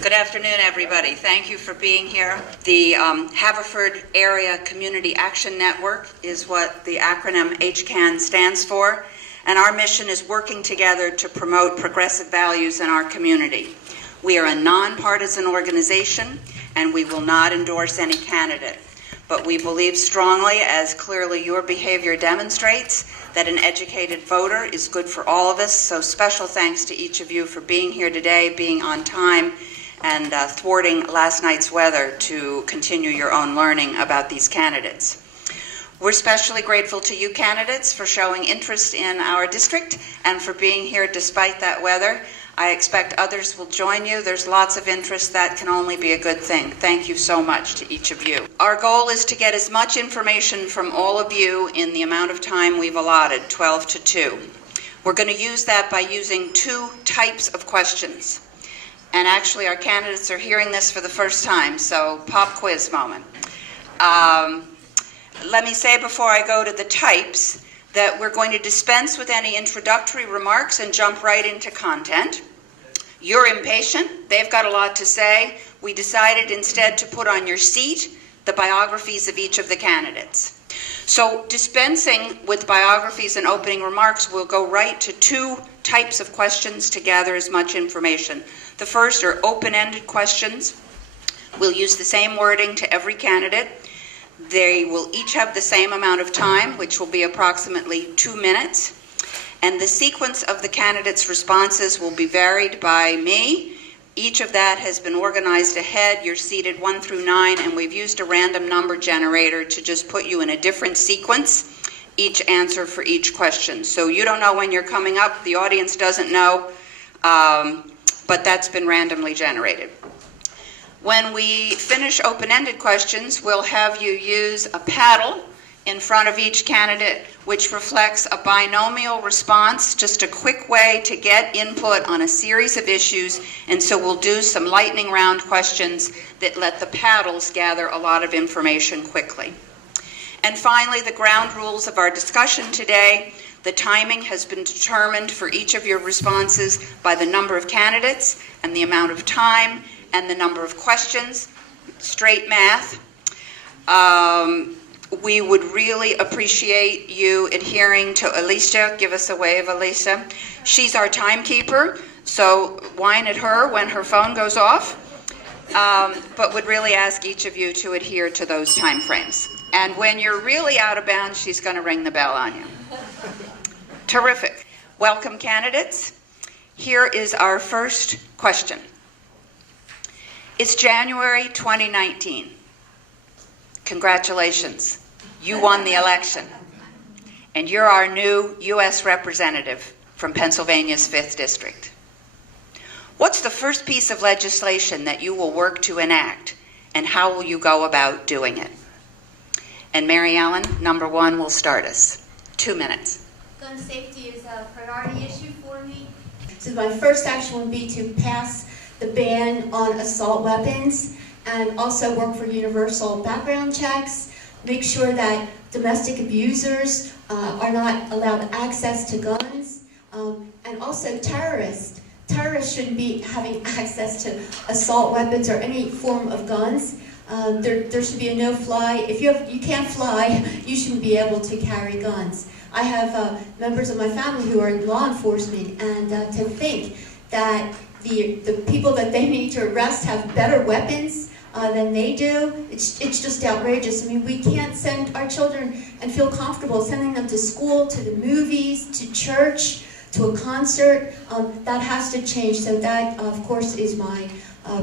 Good afternoon, everybody. Thank you for being here. The Havertown-Area Community Action Network is what the acronym HCAN stands for, and our mission is working together to promote progressive values in our community. We are a nonpartisan organization, and we will not endorse any candidate. But we believe strongly, as clearly your behavior demonstrates, that an educated voter is good for all of us. So special thanks to each of you for being here today, being on time, and thwarting last night's weather to continue your own learning about these candidates. We're especially grateful to you candidates for showing interest in our district and for being here despite that weather. I expect others will join you. There's lots of interest. That can only be a good thing. Thank you so much to each of you. Our goal is to get as much information from all of you in the amount of time we've allotted, 12 to 2. We're going to use that by using two types of questions. And actually, our candidates are hearing this for the first time, so pop quiz moment. Let me say before I go to the types that we're going to dispense with any introductory remarks and jump right into content. You're impatient. They've got a lot to say. We decided instead to put on your seat the biographies of each of the candidates. So dispensing with biographies and opening remarks, we'll go right to two types of questions to gather as much information. The first are open-ended questions. We'll use the same wording to every candidate. They will each have the same amount of time, which will be approximately 2 minutes. And the sequence of the candidates' responses will be varied by me. Each of that has been organized ahead. You're seated 1 through 9, and we've used a random number generator to just put you in a different sequence, each answer for each question. So you don't know when you're coming up. The audience doesn't know, but that's been randomly generated. When we finish open-ended questions, we'll have you use a paddle in front of each candidate, which reflects a binomial response, just a quick way to get input on a series of issues. And so we'll do some lightning round questions that let the paddles gather a lot of information quickly. And finally, the ground rules of our discussion today. The timing has been determined for each of your responses by the number of candidates and the amount of time and the number of questions, straight math. We would really appreciate you adhering to Alicia. Give us a wave, Alicia. She's our timekeeper, so whine at her when her phone goes off, but would really ask each of you to adhere to those time frames. And when you're really out of bounds, she's going to ring the bell on you. Terrific. Welcome, candidates. Here is our first question. It's January 2019. Congratulations. You won the election. And you're our new U.S. representative from Pennsylvania's 5th District. What's the first piece of legislation that you will work to enact, and how will you go about doing it? And Mary Ellen, number 1, will start us. 2 minutes. Gun safety is a priority issue for me. So my first action would be to pass the ban on assault weapons, and also work for universal background checks, make sure that domestic abusers are not allowed access to guns, and also terrorists. Terrorists shouldn't be having access to assault weapons or any form of guns. There should be a no-fly. If you can't fly, you shouldn't be able to carry guns. I have members of my family who are in law enforcement, and to think that the people that they need to arrest have better weapons than they do, it's just outrageous. I mean, we can't send our children and feel comfortable sending them to school, to the movies, to church, to a concert. That has to change. So that, of course, is my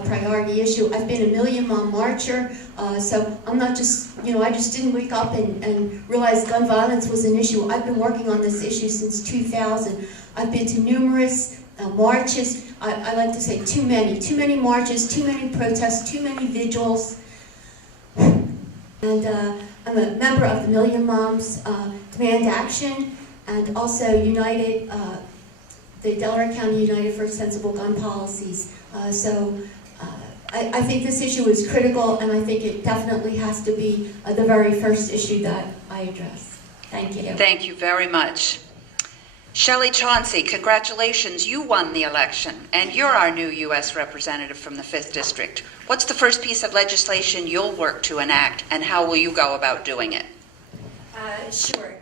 priority issue. I've been a Million Mom Marcher, so I'm not just, I just didn't wake up and realize gun violence was an issue. I've been working on this issue since 2000. I've been to numerous marches. I like to say too many marches, too many protests, too many vigils. And I'm a member of the Million Moms Demand Action, and also United, the Delaware County United for Sensible Gun Policies. I think this issue is critical, and I think it definitely has to be the very first issue that I address. Thank you. Thank you very much. Shelley Chauncey, congratulations, you won the election, and you're our new U.S. representative from the 5th District. What's the first piece of legislation you'll work to enact, and how will you go about doing it? Sure.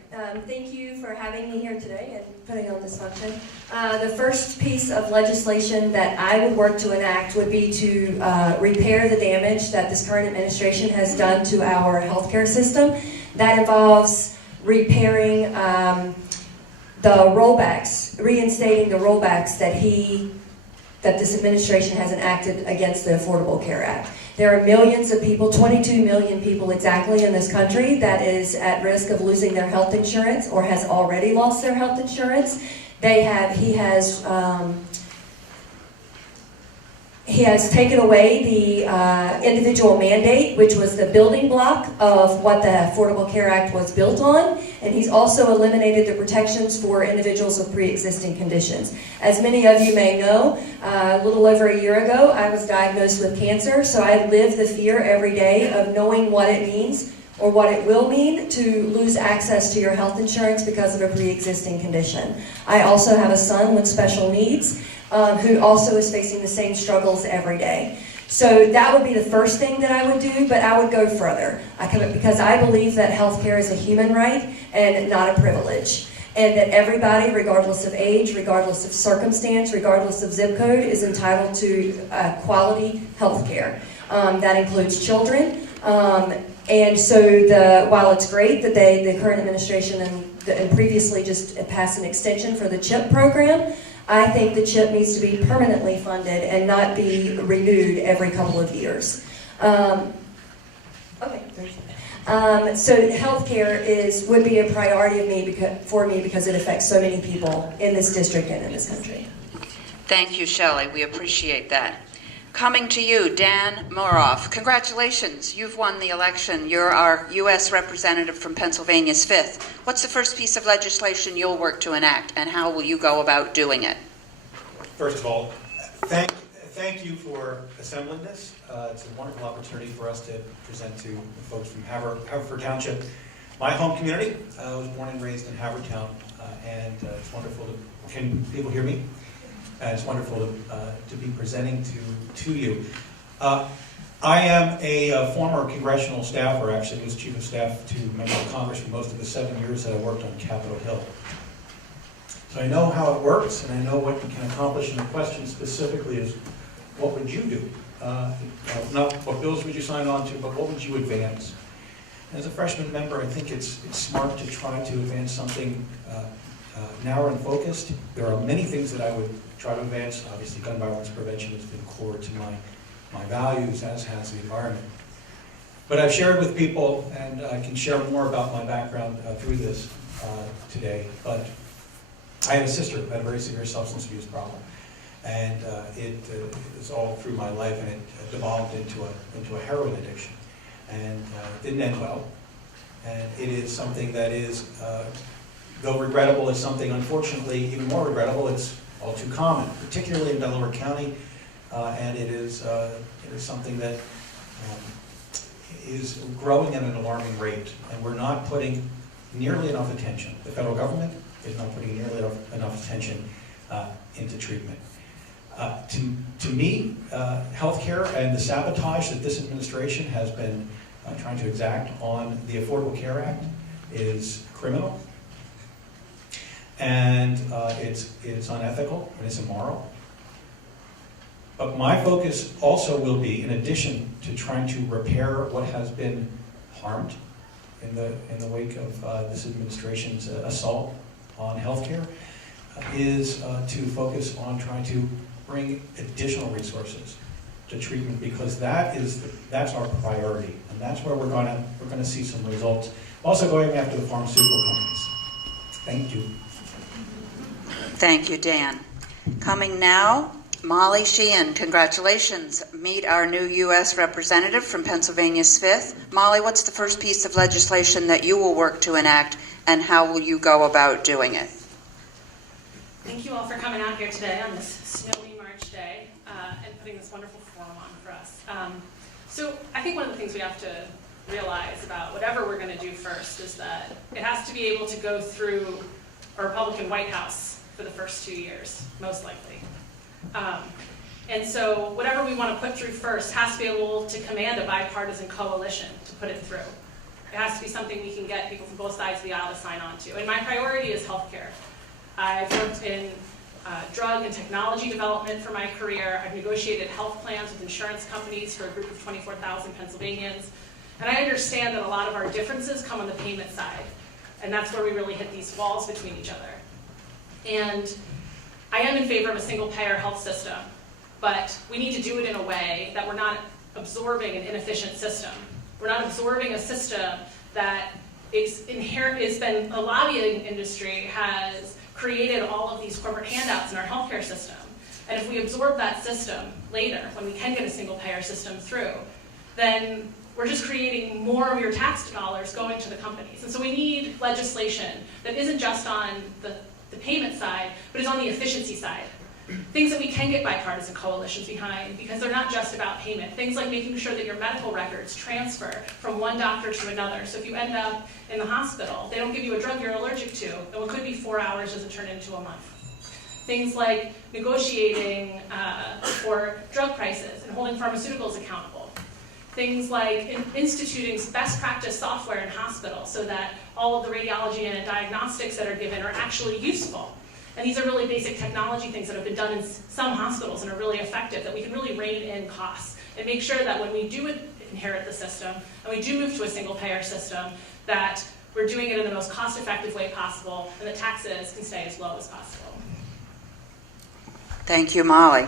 Thank you for having me here today and putting on this function. The first piece of legislation that I would work to enact would be to repair the damage that this current administration has done to our healthcare system. That involves repairing the rollbacks, reinstating the rollbacks that this administration has enacted against the Affordable Care Act. There are millions of people, 22 million people exactly in this country, that is at risk of losing their health insurance or has already lost their health insurance. He has taken away the individual mandate, which was the building block of what the Affordable Care Act was built on, and he's also eliminated the protections for individuals with pre-existing conditions. As many of you may know, a little over a year ago, I was diagnosed with cancer, so I live the fear every day of knowing what it means or what it will mean to lose access to your health insurance because of a pre-existing condition. I also have a son with special needs, who also is facing the same struggles every day. So that would be the first thing that I would do, but I would go further because I believe that healthcare is a human right and not a privilege, and that everybody, regardless of age, regardless of circumstance, regardless of zip code, is entitled to quality healthcare. That includes children, and so while it's great that the current administration and previously just passed an extension for the CHIP program, I think the CHIP needs to be permanently funded and not be renewed every couple of years. So healthcare would be a priority for me because it affects so many people in this district and in this country. Thank you, Shelley. We appreciate that. Coming to you, Dan Moroff. Congratulations. You've won the election. You're our U.S. representative from Pennsylvania's 5th. What's the first piece of legislation you'll work to enact, and how will you go about doing it? First of all, thank you for assembling this. It's a wonderful opportunity for us to present to the folks from Haverford Township. My home community. I was born and raised in Havertown, and it's wonderful to, can people hear me? It's wonderful to be presenting to you. I am a former congressional staffer, actually was chief of staff to a member of Congress for most of the 7 years that I worked on Capitol Hill. So I know how it works, and I know what you can accomplish, and the question specifically is, what would you do? Not what bills would you sign on to, but what would you advance? And as a freshman member, I think it's smart to try to advance something narrow and focused. There are many things that I would try to advance. Obviously, gun violence prevention has been core to my values, as has the environment. But I've shared with people, and I can share more about my background through this today, but I have a sister who had a very severe substance abuse problem. And it was all through my life, and it devolved into a heroin addiction. And it didn't end well. And it is something that is, though regrettable, is something, unfortunately, even more regrettable. It's all too common, particularly in Delaware County, and it is something that is growing at an alarming rate, and we're not putting nearly enough attention. The federal government is not putting nearly enough attention into treatment. To me, healthcare and the sabotage that this administration has been trying to exact on the Affordable Care Act is criminal. And it's unethical and it's immoral. But my focus also will be, in addition to trying to repair what has been harmed in the wake of this administration's assault on healthcare, is to focus on trying to bring additional resources to treatment, because that's our priority, and that's where we're going to see some results. Also going after the pharmaceutical companies. Thank you. Thank you, Dan. Coming now, Molly Sheehan. Congratulations. Meet our new U.S. representative from Pennsylvania's 5th. Molly, what's the first piece of legislation that you will work to enact, and how will you go about doing it? Thank you all for coming out here today on this snowy March day and putting this wonderful forum on for us. So I think one of the things we have to realize about whatever we're going to do first is that it has to be able to go through a Republican White House for the first 2 years, most likely. And so whatever we want to put through first has to be able to command a bipartisan coalition to put it through. It has to be something we can get people from both sides of the aisle to sign on to. And my priority is healthcare. I've worked in drug and technology development for my career. I've negotiated health plans with insurance companies for a group of 24,000 Pennsylvanians. And I understand that a lot of our differences come on the payment side. And that's where we really hit these walls between each other. And I am in favor of a single-payer health system, but we need to do it in a way that we're not absorbing an inefficient system. We're not absorbing a system that is inherent. It's been a lobbying industry has created all of these corporate handouts in our healthcare system. And if we absorb that system later, when we can get a single-payer system through, then we're just creating more of your tax dollars going to the companies. And so we need legislation that isn't just on the payment side, but is on the efficiency side. Things that we can get bipartisan coalitions behind, because they're not just about payment. Things like making sure that your medical records transfer from one doctor to another. So if you end up in the hospital, they don't give you a drug you're allergic to, and what could be 4 hours doesn't turn into a month. Things like negotiating for drug prices and holding pharmaceuticals accountable. Things like instituting best practice software in hospitals so that all of the radiology and diagnostics that are given are actually useful. And these are really basic technology things that have been done in some hospitals and are really effective, that we can really rein in costs and make sure that when we do inherit the system and we do move to a single payer system, that we're doing it in the most cost-effective way possible and that taxes can stay as low as possible. Thank you, Molly.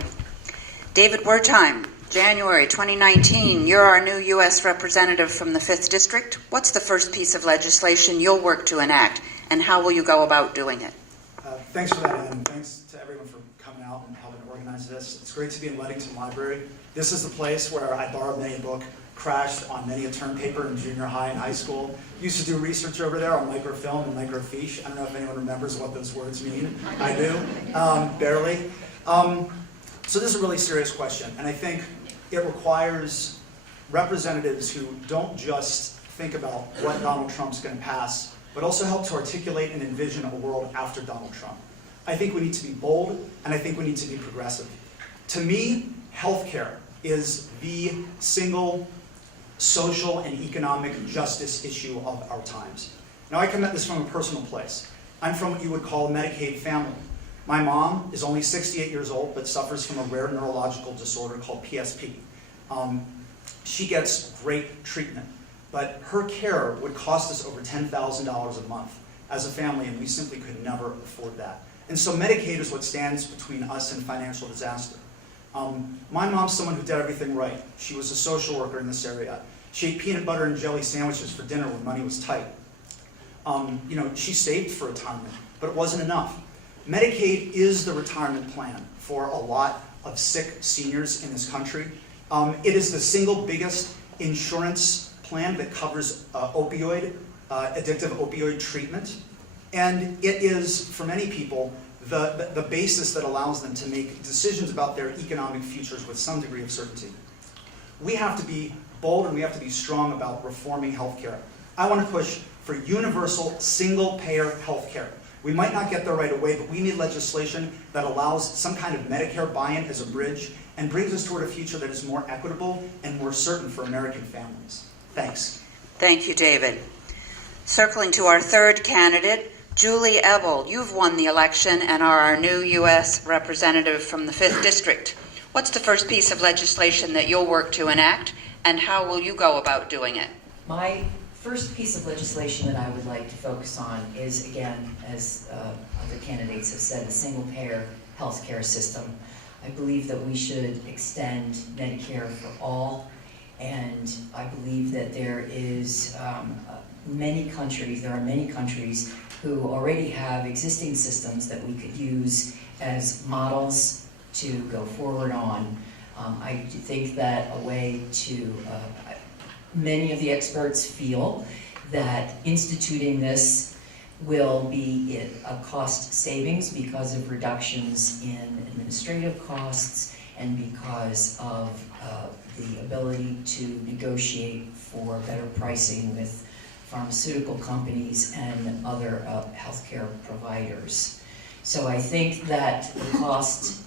David Wertheim, January 2019, you're our new U.S. representative from the 5th District. What's the first piece of legislation you'll work to enact, and how will you go about doing it? Thanks for that, and thanks to everyone for coming out and helping organize this. It's great to be in Leadington Library. This is the place where I borrowed many a book, crashed on many a term paper in junior high and high school. Used to do research over there on microfilm and microfiche. I don't know if anyone remembers what those words mean. I do, barely. So this is a really serious question, and I think it requires representatives who don't just think about what Donald Trump's going to pass, but also help to articulate and envision a world after Donald Trump. I think we need to be bold, and I think we need to be progressive. To me, healthcare is the single social and economic justice issue of our times. Now, I come at this from a personal place. I'm from what you would call a Medicaid family. My mom is only 68 years old, but suffers from a rare neurological disorder called PSP. She gets great treatment, but her care would cost us over $10,000 a month as a family, and we simply could never afford that. And so Medicaid is what stands between us and financial disaster. My mom's someone who did everything right. She was a social worker in this area. She ate peanut butter and jelly sandwiches for dinner when money was tight. She saved for retirement, but it wasn't enough. Medicaid is the retirement plan for a lot of sick seniors in this country. It is the single biggest insurance plan that covers addictive opioid treatment. And it is, for many people, the basis that allows them to make decisions about their economic futures with some degree of certainty. We have to be bold and we have to be strong about reforming healthcare. I want to push for universal single-payer healthcare. We might not get there right away, but we need legislation that allows some kind of Medicare buy-in as a bridge and brings us toward a future that is more equitable and more certain for American families. Thanks. Thank you, David. Circling to our third candidate, Julie Ebel. You've won the election and are our new U.S. representative from the 5th District. What's the first piece of legislation that you'll work to enact, and how will you go about doing it? My first piece of legislation that I would like to focus on is, again, as other candidates have said, the single-payer health care system. I believe that we should extend Medicare for all, and I believe that there are many countries who already have existing systems that we could use as models to go forward on. I think that a way to many of the experts feel that instituting this will be a cost savings because of reductions in administrative costs and because of the ability to negotiate for better pricing with pharmaceutical companies and other healthcare providers. So I think that the cost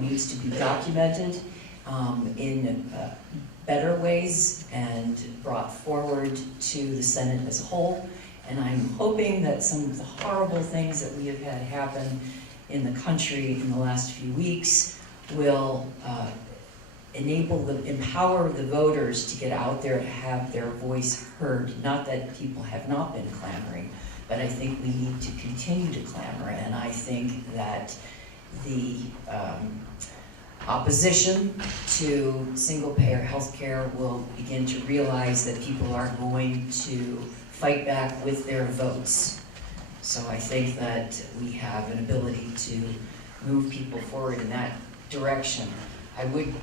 needs to be documented in better ways and brought forward to the Senate as a whole. And I'm hoping that some of the horrible things that we have had happen in the country in the last few weeks will empower the voters to get out there to have their voice heard. Not that people have not been clamoring, but I think we need to continue to clamor. And I think that the opposition to single-payer health care will begin to realize that people are going to fight back with their votes. So I think that we have an ability to move people forward in that direction. I would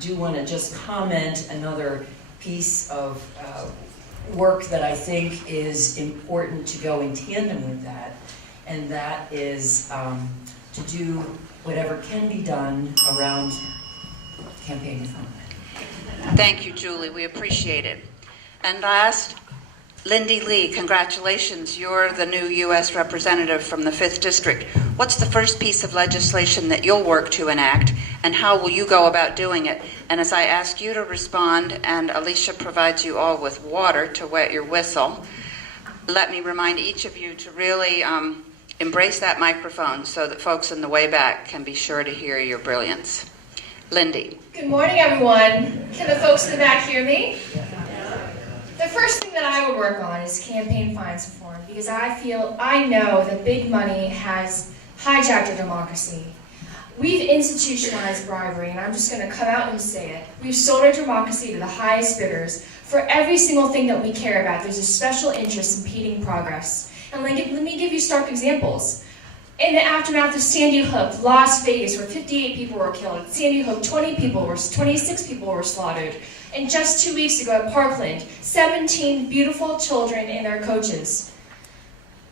do want to just comment another piece of work that I think is important to go in tandem with that, and that is to do whatever can be done around campaign finance. Thank you, Julie. We appreciate it. And last, Lindy Lee, congratulations. You're the new U.S. representative from the 5th District. What's the first piece of legislation that you'll work to enact, and how will you go about doing it? And as I ask you to respond, and Alicia provides you all with water to wet your whistle, let me remind each of you to really embrace that microphone so that folks in the way back can be sure to hear your brilliance. Lindy. Good morning, everyone. Can the folks in the back hear me? The first thing that I would work on is campaign finance reform, because I know that big money has hijacked our democracy. We've institutionalized bribery, and I'm just going to come out and say it. We've sold our democracy to the highest bidders. For every single thing that we care about, there's a special interest impeding progress. And let me give you stark examples. In the aftermath of Sandy Hook, Las Vegas, where 58 people were killed, at Sandy Hook, 26 people were slaughtered. And just 2 weeks ago at Parkland, 17 beautiful children and their coaches.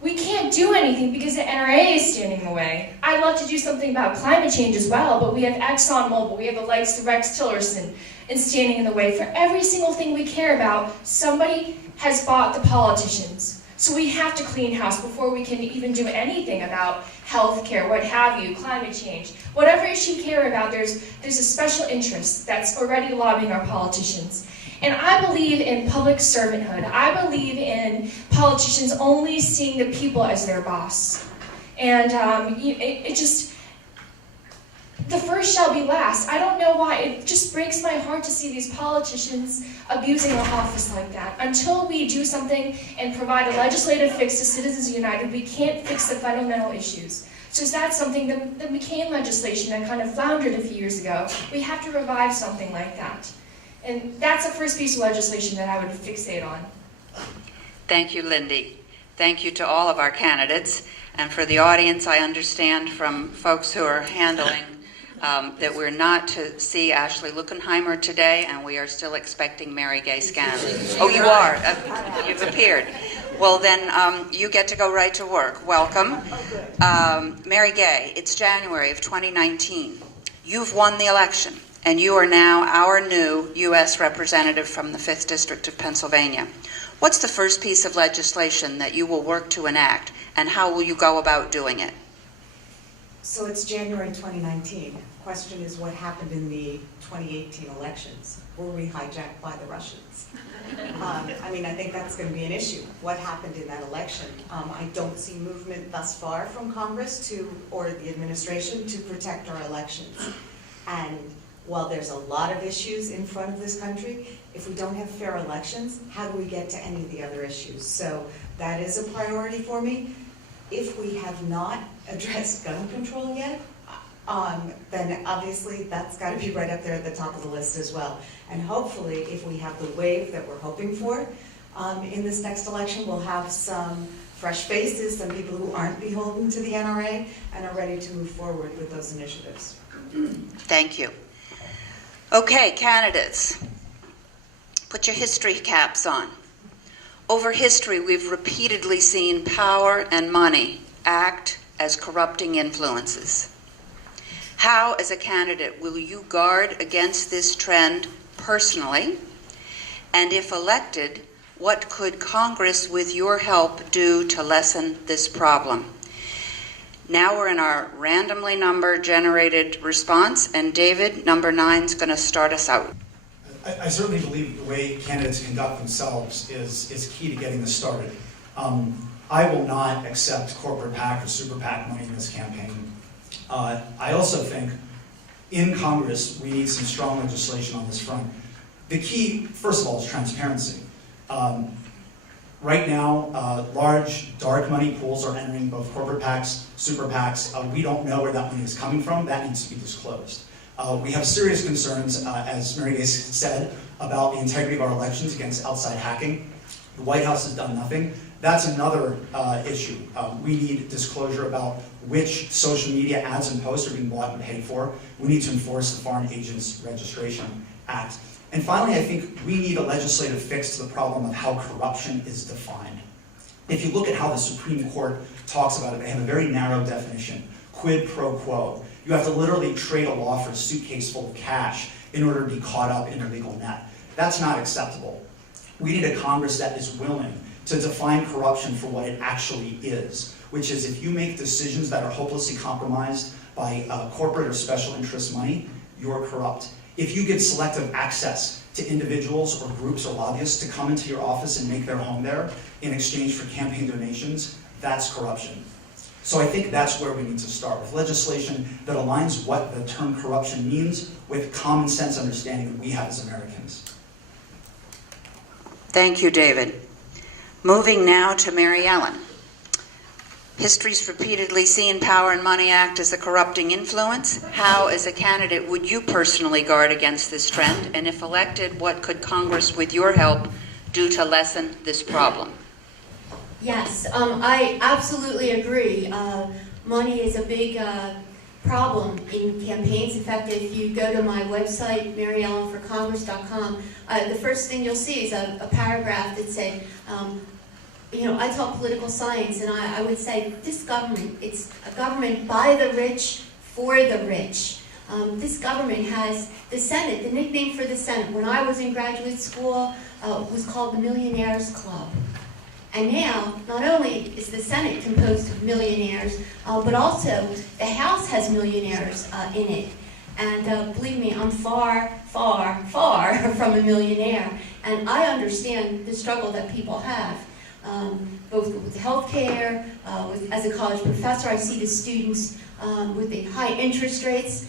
We can't do anything because the NRA is standing in the way. I'd love to do something about climate change as well, but we have ExxonMobil, we have the likes of Rex Tillerson, and standing in the way. For every single thing we care about, somebody has bought the politicians. So we have to clean house before we can even do anything about health care, what have you, climate change. Whatever issue you care about, there's a special interest that's already lobbying our politicians. And I believe in public servanthood. I believe in politicians only seeing the people as their boss. And the first shall be last. I don't know why. It just breaks my heart to see these politicians abusing our office like that. Until we do something and provide a legislative fix to Citizens United, we can't fix the fundamental issues. So is that something, the McCain legislation that kind of floundered a few years ago? We have to revive something like that. And that's the first piece of legislation that I would fixate on. Thank you, Lindy. Thank you to all of our candidates. And for the audience, I understand from folks who are handling that we're not to see Ashley Luckenheimer today, and we are still expecting Mary Gay Scanlon. Oh, you are? You've appeared. Well, then you get to go right to work. Welcome. Mary Gay, it's January of 2019. You've won the election, and you are now our new U.S. representative from the 5th District of Pennsylvania. What's the first piece of legislation that you will work to enact, and how will you go about doing it? So it's January 2019. Question is, what happened in the 2018 elections? Were we hijacked by the Russians? I think that's going to be an issue. What happened in that election? I don't see movement thus far from Congress or the administration to protect our elections. And while there's a lot of issues in front of this country, if we don't have fair elections, how do we get to any of the other issues? So that is a priority for me. If we have not addressed gun control yet, then obviously that's got to be right up there at the top of the list as well. And hopefully, if we have the wave that we're hoping for in this next election, we'll have some fresh faces, some people who aren't beholden to the NRA and are ready to move forward with those initiatives. Thank you. Okay, candidates, put your history caps on. Over history, we've repeatedly seen power and money act as corrupting influences. How, as a candidate, will you guard against this trend personally? And if elected, what could Congress, with your help, do to lessen this problem? Now we're in our randomly number-generated response, and David, number 9, is going to start us out. I certainly believe the way candidates conduct themselves is key to getting this started. I will not accept corporate PAC or super PAC money in this campaign. I also think in Congress we need some strong legislation on this front. The key, first of all, is transparency. Right now, large dark money pools are entering both corporate PACs, super PACs. We don't know where that money is coming from. That needs to be disclosed. We have serious concerns, as Mary Gay said, about the integrity of our elections against outside hacking. The White House has done nothing. That's another issue. We need disclosure about which social media ads and posts are being bought and paid for. We need to enforce the Foreign Agents Registration Act. And finally, I think we need a legislative fix to the problem of how corruption is defined. If you look at how the Supreme Court talks about it, they have a very narrow definition, quid pro quo. You have to literally trade a law for a suitcase full of cash in order to be caught up in a legal net. That's not acceptable. We need a Congress that is willing to define corruption for what it actually is, which is if you make decisions that are hopelessly compromised by corporate or special interest money, you're corrupt. If you give selective access to individuals or groups or lobbyists to come into your office and make their home there in exchange for campaign donations, that's corruption. So I think that's where we need to start, with legislation that aligns what the term corruption means with common sense understanding that we have as Americans. Thank you, David. Moving now to Mary Ellen. History's repeatedly seen Power and Money Act as a corrupting influence. How, as a candidate, would you personally guard against this trend? And if elected, what could Congress, with your help, do to lessen this problem? Yes, I absolutely agree. Money is a big problem in campaigns. In fact, if you go to my website, maryellenforcongress.com, the first thing you'll see is a paragraph that said, I taught political science, and I would say this government, it's a government by the rich, for the rich. This government has the Senate, the nickname for the Senate, when I was in graduate school, was called the Millionaires Club. And now, not only is the Senate composed of millionaires, but also the House has millionaires in it. And believe me, I'm far, far, far from a millionaire. And I understand the struggle that people have, both with healthcare, as a college professor, I see the students with the high interest rates.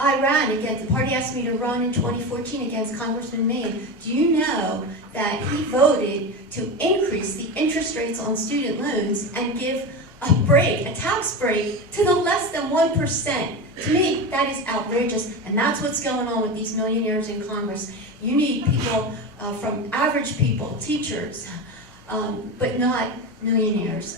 I ran against, the party asked me to run in 2014 against Congressman Maine. Do you know that he voted to increase the interest rates on student loans and give a tax break to the less than 1%? To me, that is outrageous, and that's what's going on with these millionaires in Congress. You need people from average people, teachers, but not millionaires.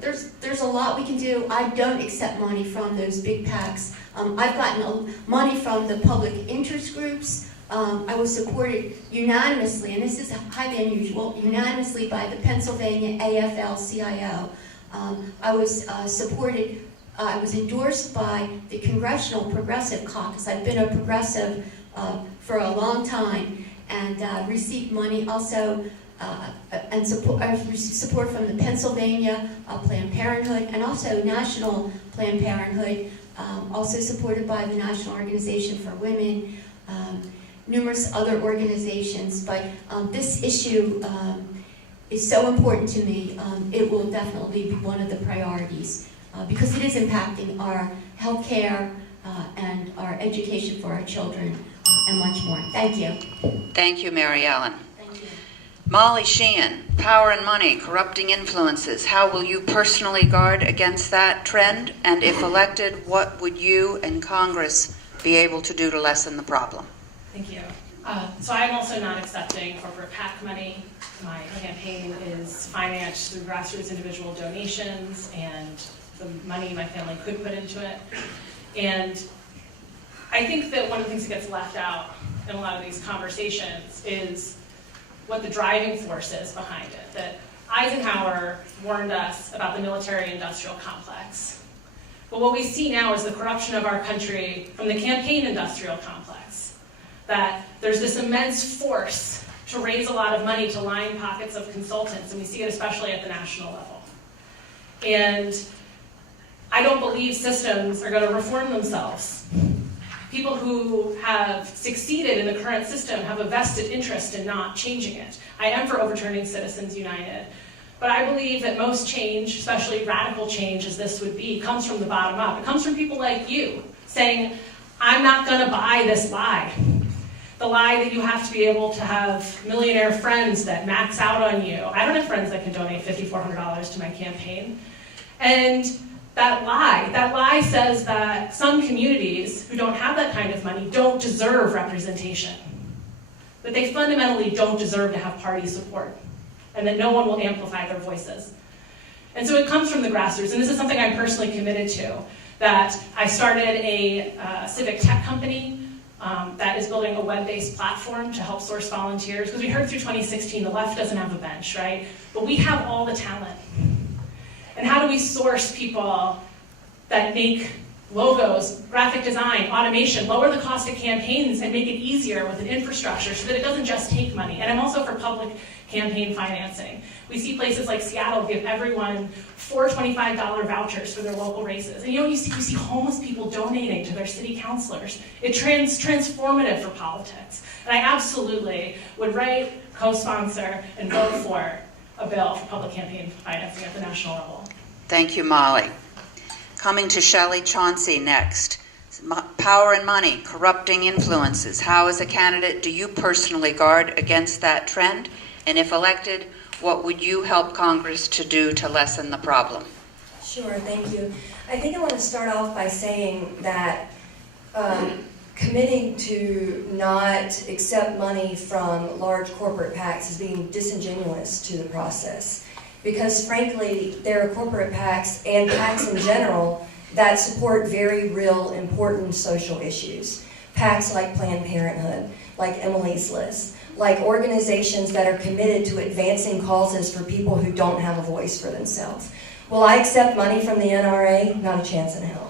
There's a lot we can do. I don't accept money from those big PACs. I've gotten money from the public interest groups. I was supported unanimously, and this is highly unusual, unanimously by the Pennsylvania AFL-CIO. I was endorsed by the Congressional Progressive Caucus. I've been a progressive for a long time, and received money also and I've received support from the Pennsylvania Planned Parenthood and also National Planned Parenthood, also supported by the National Organization for Women, numerous other organizations. But this issue is so important to me. It will definitely be one of the priorities because it is impacting our health care and our education for our children and much more. Thank you. Thank you, Mary Ellen. Molly Sheehan, Power and Money, Corrupting Influences. How will you personally guard against that trend? And if elected, what would you and Congress be able to do to lessen the problem? Thank you. So I'm also not accepting corporate PAC money. My campaign is financed through grassroots individual donations and the money my family could put into it. And I think that one of the things that gets left out in a lot of these conversations is what the driving force is behind it. That Eisenhower warned us about the military-industrial complex. But what we see now is the corruption of our country from the campaign-industrial complex. That there's this immense force to raise a lot of money to line pockets of consultants, and we see it especially at the national level. And I don't believe systems are going to reform themselves. People who have succeeded in the current system have a vested interest in not changing it. I am for overturning Citizens United, but I believe that most change, especially radical change as this would be, comes from the bottom up. It comes from people like you saying, I'm not going to buy this lie. The lie that you have to be able to have millionaire friends that max out on you. I don't have friends that can donate $5,400 to my campaign. And that lie says that some communities who don't have that kind of money don't deserve representation. That they fundamentally don't deserve to have party support. And that no one will amplify their voices. And so it comes from the grassroots, and this is something I'm personally committed to. That I started a civic tech company that is building a web-based platform to help source volunteers. Because we heard through 2016, the left doesn't have a bench, right? But we have all the talent. And how do we source people that make logos, graphic design, automation, lower the cost of campaigns, and make it easier with an infrastructure so that it doesn't just take money? And I'm also for public campaign financing. We see places like Seattle give everyone 4 $25 vouchers for their local races. And you see homeless people donating to their city councilors. It's transformative for politics. And I absolutely would write, co-sponsor, and vote for a bill for public campaign financing at the national level. Thank you, Molly. Coming to Shelley Chauncey next. Power and money, corrupting influences. How, as a candidate, do you personally guard against that trend? And if elected, what would you help Congress to do to lessen the problem? Sure, thank you. I think I want to start off by saying that committing to not accept money from large corporate PACs is being disingenuous to the process. Because frankly, there are corporate PACs and PACs in general that support very real, important social issues. PACs like Planned Parenthood, like Emily's List, like organizations that are committed to advancing causes for people who don't have a voice for themselves. Will I accept money from the NRA? Not a chance in hell.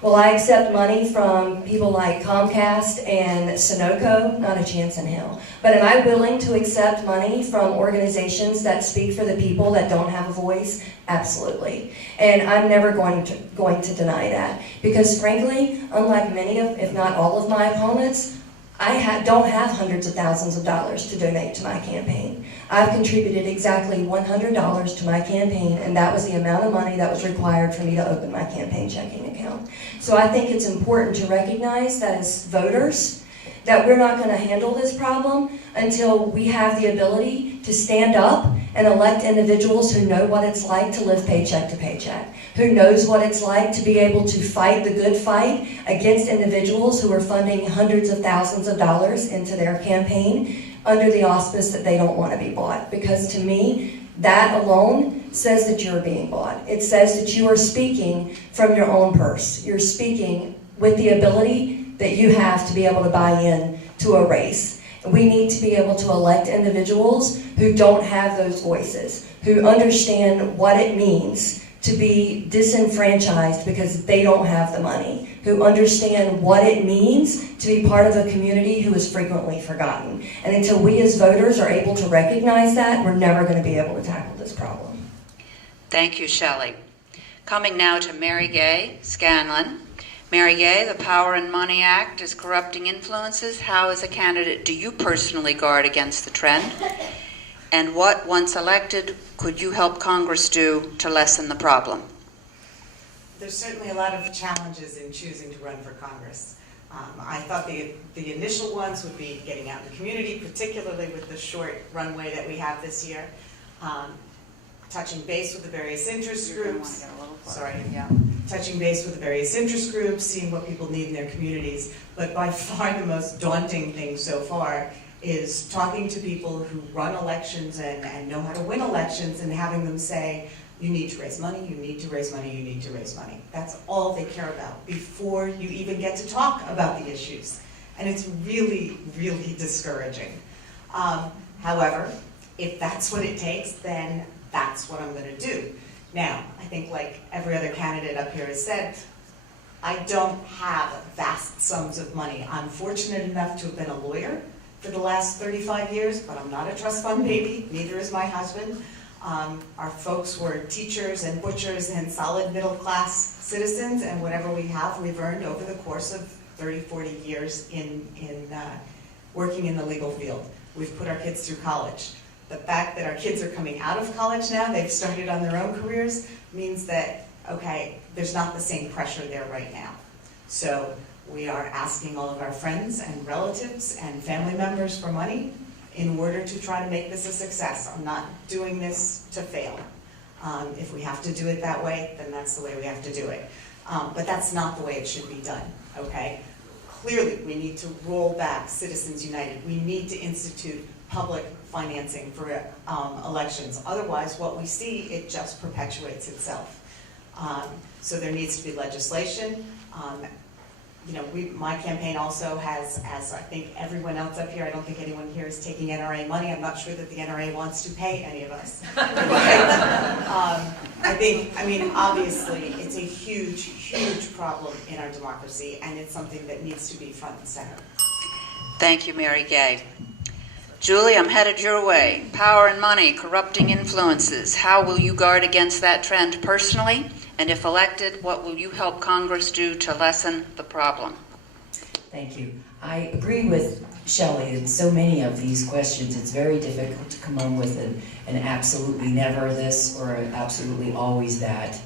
Will I accept money from people like Comcast and Sunoco? Not a chance in hell. But am I willing to accept money from organizations that speak for the people that don't have a voice? Absolutely. And I'm never going to deny that. Because frankly, unlike many of, if not all of my opponents, I don't have hundreds of thousands of dollars to donate to my campaign. I've contributed exactly $100 to my campaign, and that was the amount of money that was required for me to open my campaign checking account. So I think it's important to recognize that as voters, that we're not going to handle this problem until we have the ability to stand up and elect individuals who know what it's like to live paycheck to paycheck, who knows what it's like to be able to fight the good fight against individuals who are funding hundreds of thousands of dollars into their campaign under the auspice that they don't want to be bought. Because to me, that alone says that you're being bought. It says that you are speaking from your own purse. You're speaking with the ability that you have to be able to buy in to a race. We need to be able to elect individuals who don't have those voices, who understand what it means to be disenfranchised because they don't have the money, who understand what it means to be part of a community who is frequently forgotten. And until we as voters are able to recognize that, we're never going to be able to tackle this problem. Thank you, Shelley. Coming now to Mary Gay Scanlon. Mary Gay, the Power and Money Act is corrupting influences. How, as a candidate, do you personally guard against the trend? And what, once elected, could you help Congress do to lessen the problem? There's certainly a lot of challenges in choosing to run for Congress. I thought the initial ones would be getting out in the community, particularly with the short runway that we have this year. Touching base with the various interest groups. Touching base with the various interest groups, seeing what people need in their communities. But by far the most daunting thing so far is talking to people who run elections and know how to win elections and having them say, you need to raise money, you need to raise money, you need to raise money. That's all they care about before you even get to talk about the issues. And it's really, really discouraging. However, if that's what it takes, then that's what I'm going to do. Now, I think like every other candidate up here has said, I don't have vast sums of money. I'm fortunate enough to have been a lawyer for the last 35 years, but I'm not a trust fund baby, neither is my husband. Our folks were teachers and butchers and solid middle class citizens, and whatever we have, we've earned over the course of 30, 40 years in working in the legal field. We've put our kids through college. The fact that our kids are coming out of college now, they've started on their own careers, means that, okay, there's not the same pressure there right now. So we are asking all of our friends and relatives and family members for money in order to try to make this a success. I'm not doing this to fail. If we have to do it that way, then that's the way we have to do it. But that's not the way it should be done, okay? Clearly, we need to roll back Citizens United. We need to institute public financing for elections. Otherwise, what we see, it just perpetuates itself. So there needs to be legislation. You know, my campaign also has, as I think everyone else up here, I don't think anyone here is taking NRA money. I'm not sure that the NRA wants to pay any of us. I mean, obviously, it's a huge, huge problem in our democracy, and it's something that needs to be front and center. Thank you, Mary Gay. Julie, I'm headed your way. Power and money, corrupting influences. How will you guard against that trend personally? And if elected, what will you help Congress do to lessen the problem? Thank you. I agree with Shelley in so many of these questions. It's very difficult to come up with an absolutely never this or an absolutely always that.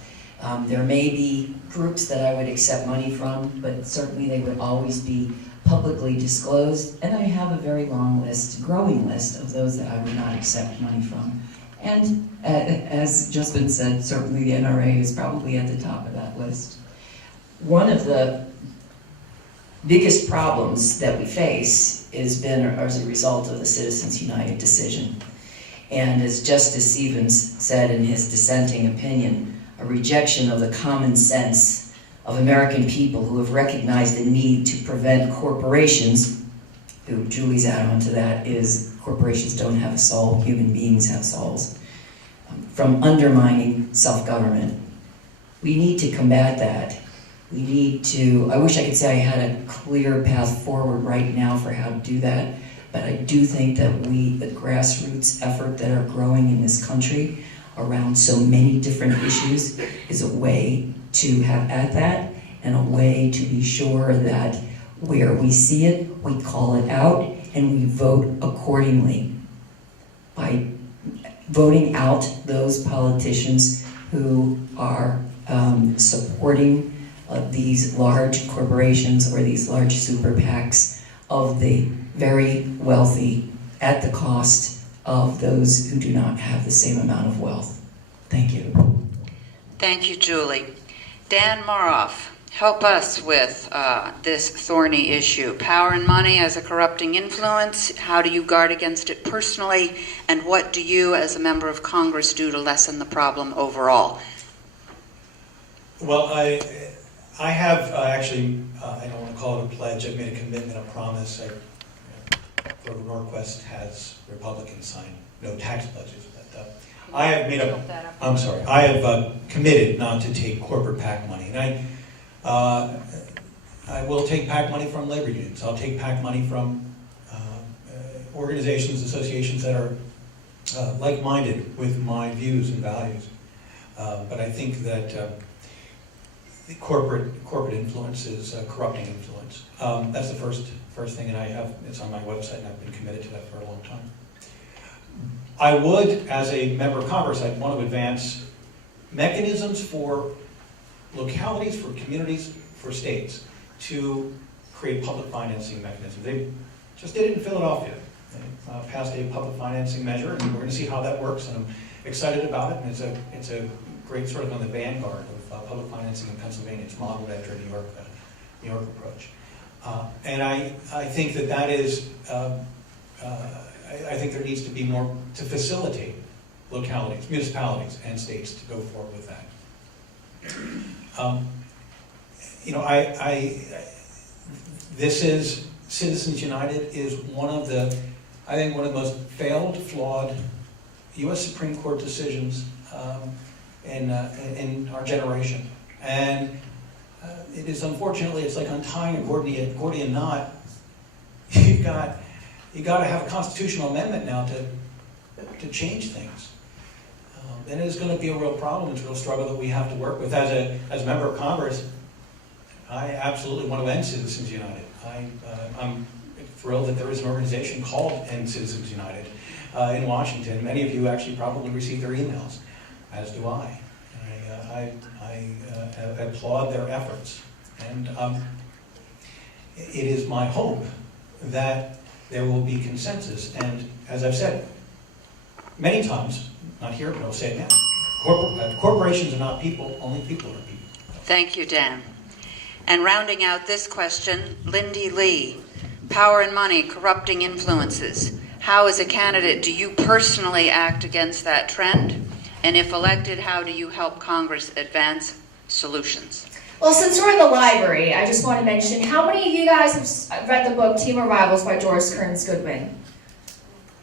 There may be groups that I would accept money from, but certainly they would always be publicly disclosed. And I have a very long list, growing list of those that I would not accept money from. And as just been said, certainly the NRA is probably at the top of that list. One of the biggest problems that we face has been as a result of the Citizens United decision. And as Justice Stevens said in his dissenting opinion, a rejection of the common sense of American people who have recognized the need to prevent corporations, who Julie's add-on to that is corporations don't have a soul, human beings have souls, from undermining self-government. We need to combat that. We need to, I wish I could say I had a clear path forward right now for how to do that, but I do think that the grassroots effort that are growing in this country around so many different issues is a way to have at that and a way to be sure that where we see it, we call it out and we vote accordingly by voting out those politicians who are supporting these large corporations or these large super PACs of the very wealthy at the cost of those who do not have the same amount of wealth. Thank you. Thank you, Julie. Dan Moroff, help us with this thorny issue. Power and money as a corrupting influence. How do you guard against it personally? And what do you, as a member of Congress, do to lessen the problem overall? Well, I have actually, I don't want to call it a pledge, I've made a commitment, a promise. Grover Norquist has Republicans sign no tax pledges, but I have made I have committed not to take corporate PAC money. And I will take PAC money from labor unions. I'll take PAC money from organizations, associations that are like-minded with my views and values. But I think that the corporate influence is corrupting influence. That's the first thing, and it's on my website, and I've been committed to that for a long time. I would, as a member of Congress, I'd want to advance mechanisms for localities, for communities, for states to create public financing mechanisms. They just did it in Philadelphia. They passed a public financing measure, and we're going to see how that works, and I'm excited about it, and it's a great sort of on the vanguard of public financing in Pennsylvania. It's modeled after a New York approach. And I think that is, I think there needs to be more to facilitate localities, municipalities, and states to go forward with that. This is, Citizens United is one of the most failed, flawed U.S. Supreme Court decisions in our generation. And it is, unfortunately, it's like untying a Gordian knot. you got to have a constitutional amendment now to change things. And it is going to be a real problem. It's a real struggle that we have to work with. As a member of Congress, I absolutely want to end Citizens United. I'm thrilled that there is an organization called End Citizens United in Washington. Many of you actually probably receive their emails, as do I. I applaud their efforts. And it is my hope that there will be consensus. And as I've said many times, not here, but I'll say it now, corporations are not people, only people are people. Thank you, Dan. And rounding out this question, Lindy Lee, power and money, corrupting influences. How, as a candidate, do you personally act against that trend? And if elected, how do you help Congress advance solutions? Well, since we're in the library, I just want to mention, how many of you guys have read the book Team of Rivals by Doris Kearns Goodwin?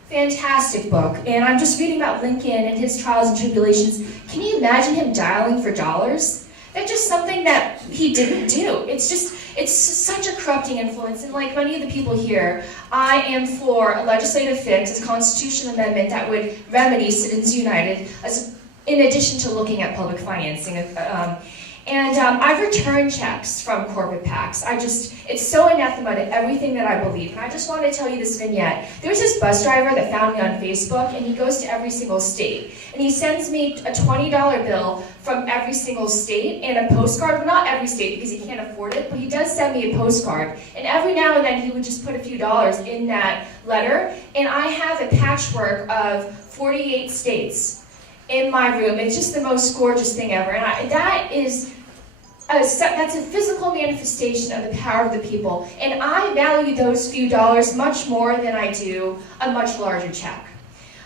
Fantastic book. And I'm just reading about Lincoln and his trials and tribulations. Can you imagine him dialing for dollars? That's just something that he didn't do. It's such a corrupting influence. And like many of the people here, I am for a legislative fix, a constitutional amendment that would remedy Citizens United, in addition to looking at public financing. I've returned checks from corporate PACs. It's so anathema to everything that I believe. And I just wanted to tell you this vignette. There's this bus driver that found me on Facebook, and he goes to every single state. And he sends me a $20 bill from every single state and a postcard. Well, not every state because he can't afford it, but he does send me a postcard. And every now and then he would just put a few dollars in that letter. And I have a patchwork of 48 states in my room. It's just the most gorgeous thing ever. And that's a physical manifestation of the power of the people. And I value those few dollars much more than I do a much larger check.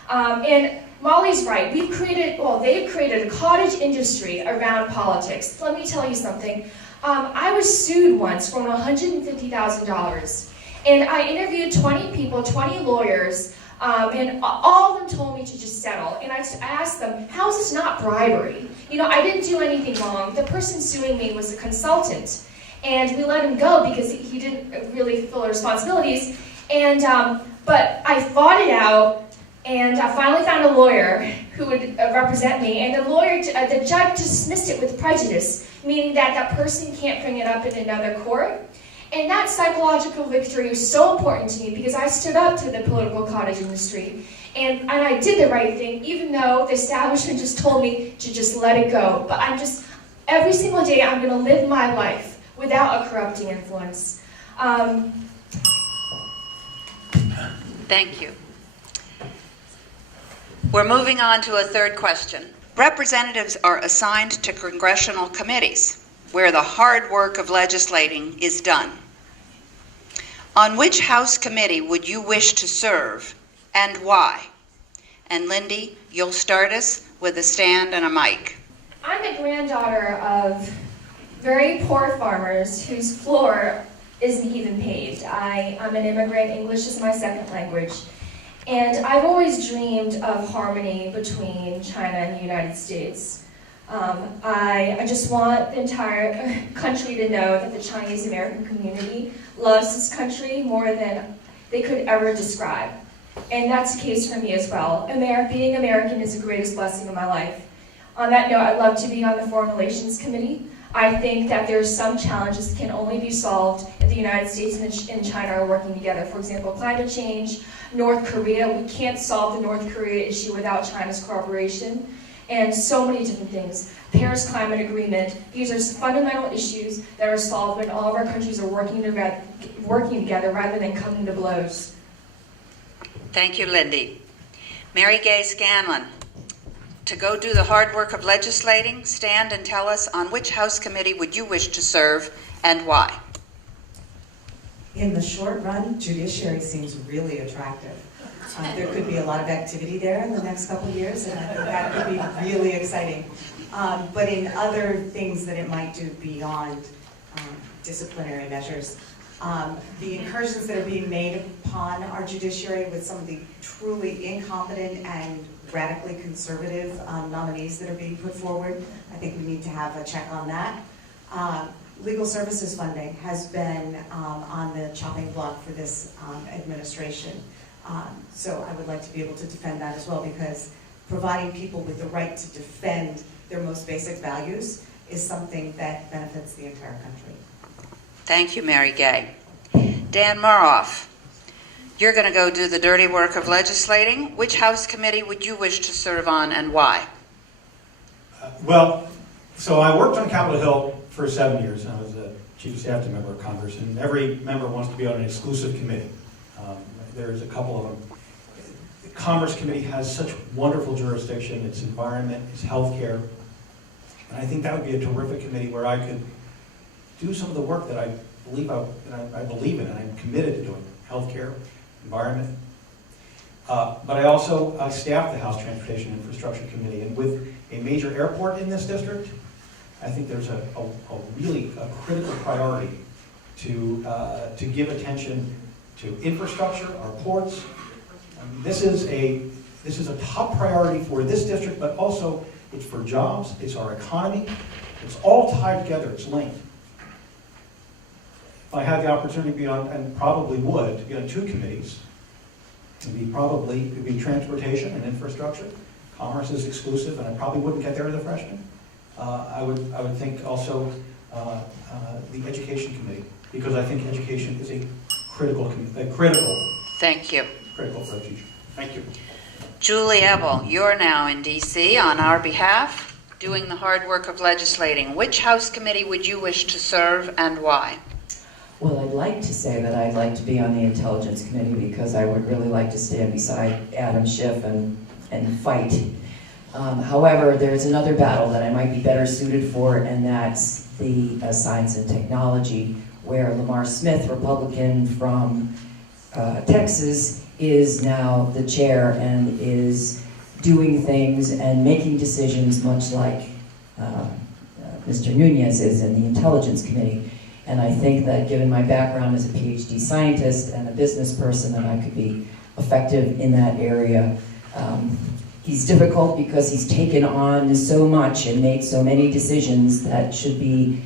And Molly's right. They've created a cottage industry around politics. Let me tell you something. I was sued once for $150,000. And I interviewed 20 people, 20 lawyers, and all of them told me to just settle. And I asked them, how is this not bribery? I didn't do anything wrong. The person suing me was a consultant. And we let him go because he didn't really fulfill the responsibilities. But I fought it out, and I finally found a lawyer who would represent me. And the judge dismissed it with prejudice, meaning that that person can't bring it up in another court. And that psychological victory was so important to me because I stood up to the political cottage industry. And I did the right thing, even though the establishment just told me to just let it go. But every single day, I'm going to live my life without a corrupting influence. Thank you. We're moving on to a third question. Representatives are assigned to congressional committees, where the hard work of legislating is done. On which House committee would you wish to serve, and why? And Lindy, you'll start us with a stand and a mic. I'm the granddaughter of very poor farmers whose floor isn't even paved. I'm an immigrant. English is my second language. And I've always dreamed of harmony between China and the United States. I just want the entire country to know that the Chinese American community loves this country more than they could ever describe. And that's the case for me as well. Being American is the greatest blessing of my life. On that note, I'd love to be on the Foreign Relations Committee. I think that there are some challenges that can only be solved if the United States and China are working together. For example, climate change, North Korea. We can't solve the North Korea issue without China's cooperation. And so many different things. Paris Climate Agreement. These are fundamental issues that are solved when all of our countries are working together rather than coming to blows. Thank you, Lindy. Mary Gay Scanlon, to go do the hard work of legislating, stand and tell us on which House committee would you wish to serve and why? In the short run, judiciary seems really attractive. There could be a lot of activity there in the next couple of years, and I think that could be really exciting. But in other things that it might do beyond disciplinary measures, the incursions that are being made upon our judiciary with some of the truly incompetent and radically conservative nominees that are being put forward, I think we need to have a check on that. legal services funding has been on the chopping block for this administration. So I would like to be able to defend that as well, because providing people with the right to defend their most basic values is something that benefits the entire country. Thank you, Mary Gay. Dan Maroff, you're going to go do the dirty work of legislating. Which House committee would you wish to serve on and why? Well, so I worked on Capitol Hill for 7 years, and I was a chief of staff to a member of Congress, and every member wants to be on an exclusive committee. There's a couple of them. The Commerce Committee has such wonderful jurisdiction, its environment, its healthcare, and I think that would be a terrific committee where I could do some of the work that I believe in and I'm committed to doing, healthcare, environment. But I also staff the House Transportation and Infrastructure Committee, and with a major airport in this district, I think there's a really critical priority to give attention to infrastructure, our ports. This is a top priority for this district, but also it's for jobs, it's our economy, it's all tied together, it's linked. If I had the opportunity to be on, and probably would, to be on 2 committees, it'd be transportation and infrastructure. Commerce is exclusive, and I probably wouldn't get there as a freshman. I would think also the education committee, because I think education is a critical. Thank you. Critical for a teacher. Thank you. Julie Ebel, you're now in D.C. on our behalf, doing the hard work of legislating. Which House committee would you wish to serve and why? Well, I'd like to say that I'd like to be on the Intelligence Committee because I would really like to stand beside Adam Schiff and fight. However, there's another battle that I might be better suited for, and that's the science and technology, where Lamar Smith, Republican from Texas, is now the chair and is doing things and making decisions much like Mr. Nunez is in the Intelligence Committee. And I think that given my background as a PhD scientist and a business person, that I could be effective in that area. He's difficult because he's taken on so much and made so many decisions that should be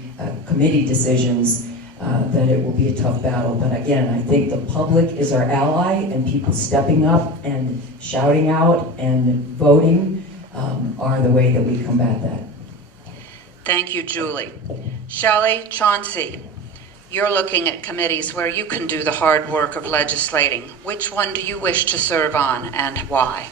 committee decisions, that it will be a tough battle. But again, I think the public is our ally, and people stepping up and shouting out and voting are the way that we combat that. Thank you, Julie. Shelley Chauncey, you're looking at committees where you can do the hard work of legislating. Which one do you wish to serve on and why?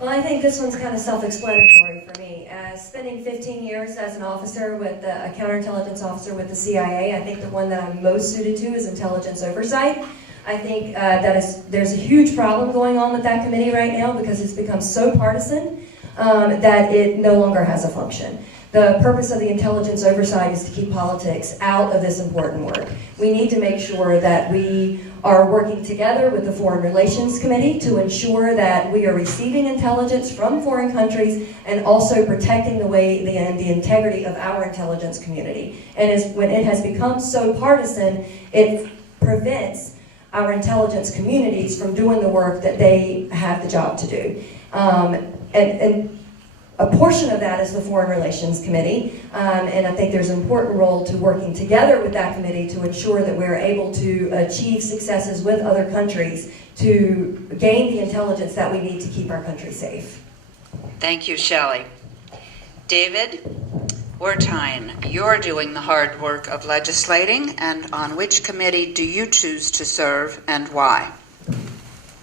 Well, I think this one's kind of self-explanatory for me. Spending 15 years as an officer a counterintelligence officer with the CIA, I think the one that I'm most suited to is intelligence oversight. I think there's a huge problem going on with that committee right now because it's become so partisan that it no longer has a function. The purpose of the intelligence oversight is to keep politics out of this important work. We need to make sure that we are working together with the Foreign Relations Committee to ensure that we are receiving intelligence from foreign countries and also protecting the integrity of our intelligence community. And when it has become so partisan, it prevents our intelligence communities from doing the work that they have the job to do. And a portion of that is the Foreign Relations Committee, and I think there's an important role to working together with that committee to ensure that we're able to achieve successes with other countries to gain the intelligence that we need to keep our country safe. Thank you, Shelley. David Wertheim, you're doing the hard work of legislating, and on which committee do you choose to serve and why?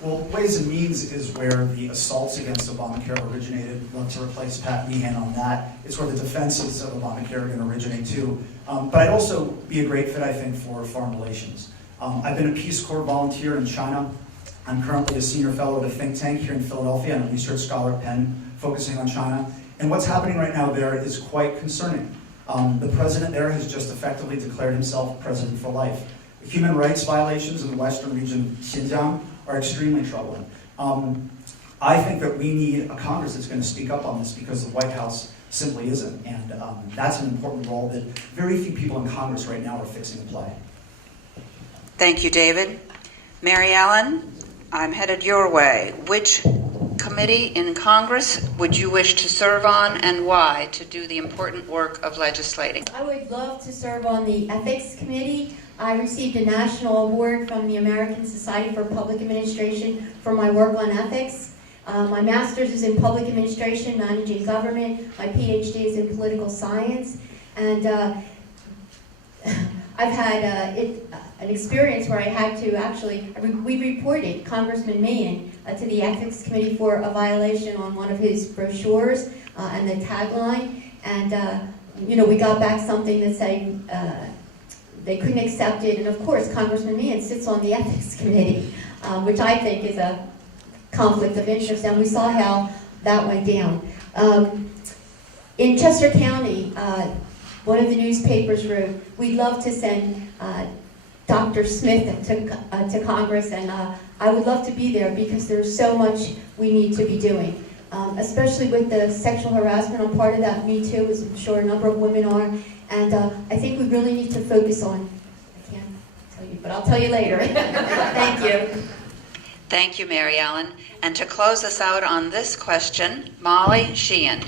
Well, Ways and Means is where the assaults against Obamacare originated. I'd love to replace Pat Meehan on that. It's where the defenses of Obamacare are going to originate too. But I'd also be a great fit, I think, for foreign relations. I've been a Peace Corps volunteer in China. I'm currently a senior fellow at a think tank here in Philadelphia. I'm a research scholar at Penn, focusing on China. And what's happening right now there is quite concerning. The president there has just effectively declared himself president for life. Human rights violations in the western region of Xinjiang are extremely troubling. I think that we need a Congress that's going to speak up on this because the White House simply isn't. And that's an important role that very few people in Congress right now are fixing to play. Thank you, David. Mary Ellen, I'm headed your way. Which committee in Congress would you wish to serve on, and why, to do the important work of legislating? I would love to serve on the Ethics Committee. I received a national award from the American Society for Public Administration for my work on ethics. My master's is in public administration, managing government. My PhD is in political science. And I've had an experience where I had to actually, we reported Congressman Meehan to the Ethics Committee for a violation on one of his brochures and the tagline. And, you know, we got back something that said they couldn't accept it. And of course, Congressman Meehan sits on the Ethics Committee, which I think is a conflict of interest. And we saw how that went down. In Chester County, one of the newspapers wrote, we'd love to send Dr. Smith to Congress, and I would love to be there because there's so much we need to be doing, especially with the sexual harassment. I'm part of that Me Too, as I'm sure a number of women are, and I think we really need to focus on, I can't tell you, but I'll tell you later. Thank you. Thank you, Mary Ellen. And to close us out on this question, Molly Sheehan.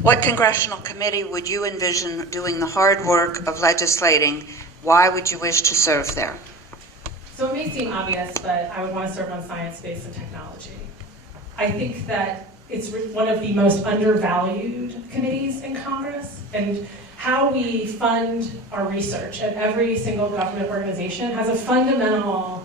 What congressional committee would you envision doing the hard work of legislating? Why would you wish to serve there? So it may seem obvious, but I would want to serve on science, space, and technology. I think that it's one of the most undervalued committees in Congress, and how we fund our research at every single government organization has a fundamental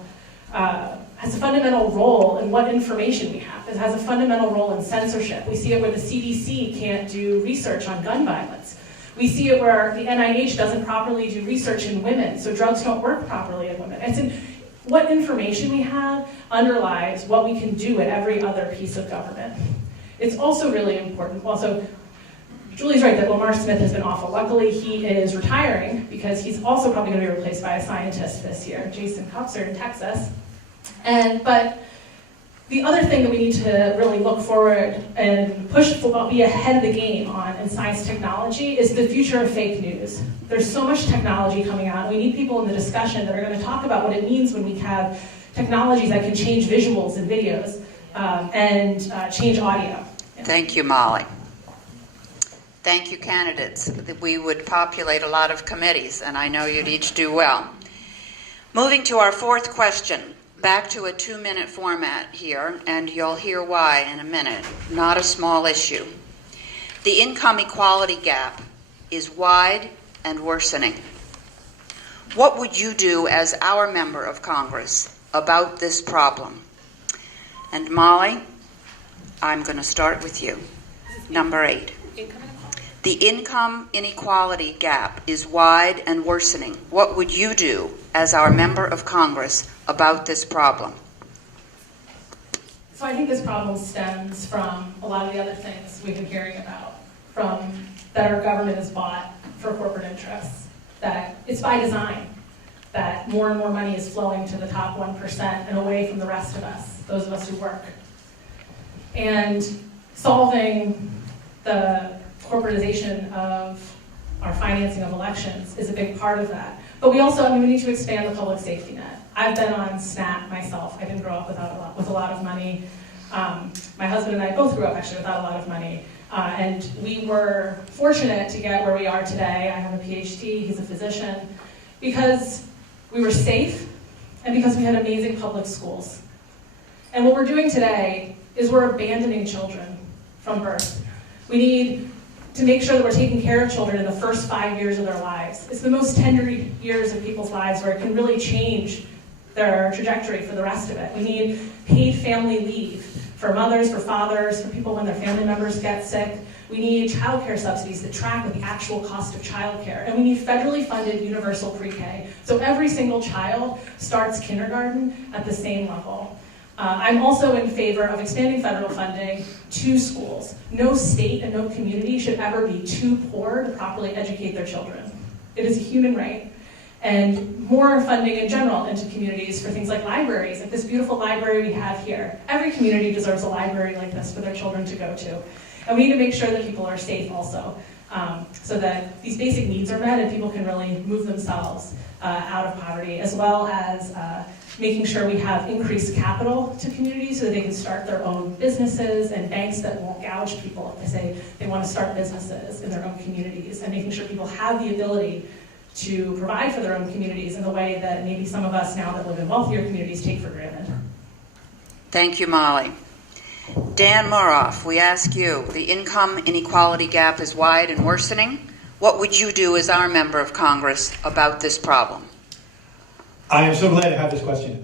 role in what information we have. It has a fundamental role in censorship. We see it where the CDC can't do research on gun violence. We see it where the NIH doesn't properly do research in women, so drugs don't work properly in women. It's in what information we have underlies what we can do at every other piece of government. It's also really important. Also, Julie's right that Lamar Smith has been awful. Luckily, he is retiring because he's also probably going to be replaced by a scientist this year, Jason Kupser in Texas. But the other thing that we need to really look forward and push for, be ahead of the game on in science technology is the future of fake news. There's so much technology coming out. We need people in the discussion that are going to talk about what it means when we have technologies that can change visuals and videos and change audio. Thank you, Molly. Thank you, candidates. We would populate a lot of committees, and I know you'd each do well. Moving to our fourth question. Back to a 2-minute format here, and you'll hear why in a minute. Not a small issue. The income equality gap is wide and worsening. What would you do as our member of Congress about this problem? And Molly, I'm going to start with you. Number 8. The income inequality gap is wide and worsening. What would you do as our member of Congress about this problem? So I think this problem stems from a lot of the other things we've been hearing about, from that our government is bought for corporate interests, that it's by design, that more and more money is flowing to the top 1% and away from the rest of us, those of us who work. And solving the corporatization of our financing of elections is a big part of that. But we also, we need to expand the public safety net. I've been on SNAP myself. I didn't grow up with a lot of money. My husband and I both grew up actually without a lot of money. And we were fortunate to get where we are today. I have a PhD, he's a physician, because we were safe and because we had amazing public schools. And what we're doing today is we're abandoning children from birth. We need to make sure that we're taking care of children in the first 5 years of their lives. It's the most tender years of people's lives where it can really change their trajectory for the rest of it. We need paid family leave for mothers, for fathers, for people when their family members get sick. We need childcare subsidies that track with the actual cost of childcare. And we need federally funded universal pre-K. So every single child starts kindergarten at the same level. I'm also in favor of expanding federal funding to schools. No state and no community should ever be too poor to properly educate their children. It is a human right. And more funding in general into communities for things like libraries, like this beautiful library we have here. Every community deserves a library like this for their children to go to. And we need to make sure that people are safe also, so that these basic needs are met and people can really move themselves out of poverty, as well as making sure we have increased capital to communities so that they can start their own businesses, and banks that won't gouge people if they say they want to start businesses in their own communities, and making sure people have the ability to provide for their own communities in the way that maybe some of us now that live in wealthier communities take for granted. Thank you, Molly. Dan Moroff, we ask you, the income inequality gap is wide and worsening. What would you do as our member of Congress about this problem? I am so glad to have this question.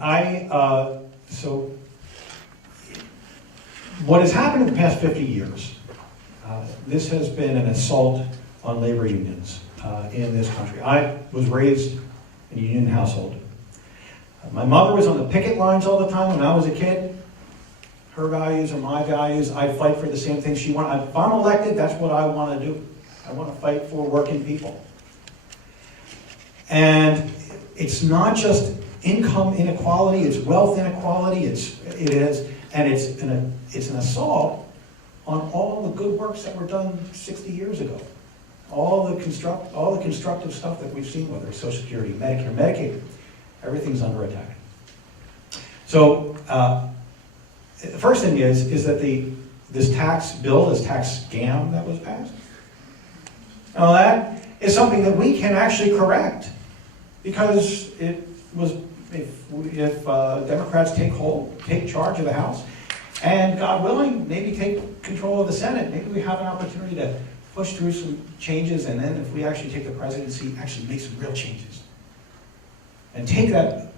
So what has happened in the past 50 years, this has been an assault on labor unions in this country. I was raised in a union household. My mother was on the picket lines all the time when I was a kid. Her values are my values. I fight for the same things she wants. If I'm elected, that's what I want to do. I want to fight for working people. And it's not just income inequality, it's wealth inequality, it's an assault on all the good works that were done 60 years ago. All the constructive stuff that we've seen, whether it's Social Security, Medicare, Medicaid, everything's under attack. So the first thing is that this tax bill, this tax scam that was passed, now that is something that we can actually correct, because it was if Democrats take charge of the House, and God willing, maybe take control of the Senate, maybe we have an opportunity to push through some changes, and then if we actually take the presidency, actually make some real changes. And take that